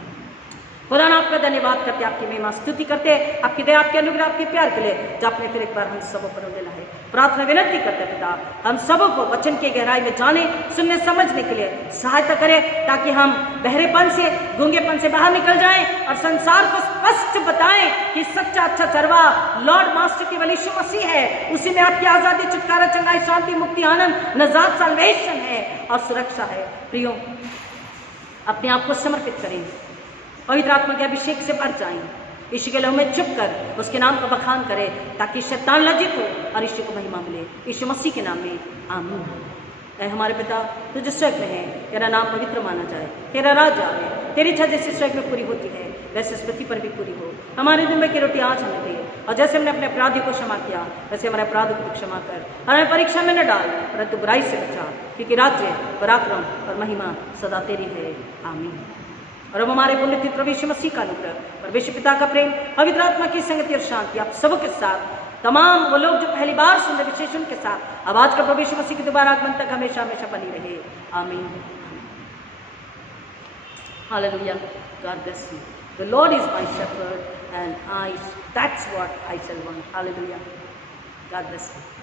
खुदा ना आपका धन्यवाद करते, आपकी महिमा स्तुति करते, आपकी दया, आपके अनुग्रह, आपके प्यार के लिए जो आपने फिर एक बार हम सबों पर उंडेला है। प्रार्थना विनती करते पिता, हम सबों को वचन की गहराई में जाने, सुनने, समझने के लिए सहायता करें, ताकि हम बहरेपन से, गूंगेपन से बाहर निकल जाएं और संसार को स्पष्ट बताएं कि सच्चा अच्छा चरवाहा लॉर्ड मास्टर केवल यीशु मसीह है। उसी में आपकी आजादी, छुटकारा, चंगाई, शांति, मुक्ति, आनंद, नजात, साल्वेशन है और सुरक्षा है। प्रियो, अपने आप को समर्पित करें, पवित्र आत्मा के अभिषेक से भर जाएं, यीशु के लहू में छुप कर उसके नाम का बखान करे, ताकि शैतान लज्जित हो और यीशु को महिमा मिले। यीशु मसीह के नाम में आमीन। ऐ हमारे पिता तू जो स्वर्ग में है, तेरा नाम पवित्र माना जाए, तेरा राज आए, तेरी इच्छा जैसे स्वर्ग में पूरी होती है वैसे इस पृथ्वी पर भी पूरी हो। हमारे दिन में की रोटी आज हमें दे, और जैसे हमने अपने अपराधियों को क्षमा किया वैसे हमारे अपराधों को क्षमा कर, हमें परीक्षा में न डाल परंतु बुराई से बचा, क्योंकि राज्य, पराक्रम और महिमा सदा तेरी है। आमीन। और अब हमारे पुण्य प्रभु यीशु मसीह का अनुग्रह, परमेश्वर पिता का प्रेम, पवित्र आत्मा की संगति और शांति आप सबों के साथ, तमाम वो लोग जो पहली बार सुन रहे विशेष उनके साथ, अब आज का प्रभु यीशु मसीह के दोबारा आगमन तक हमेशा हमेशा बनी रहे। आमीन। Hallelujah. God bless you. The Lord is my shepherd and that's what I shall want. Hallelujah. God bless you.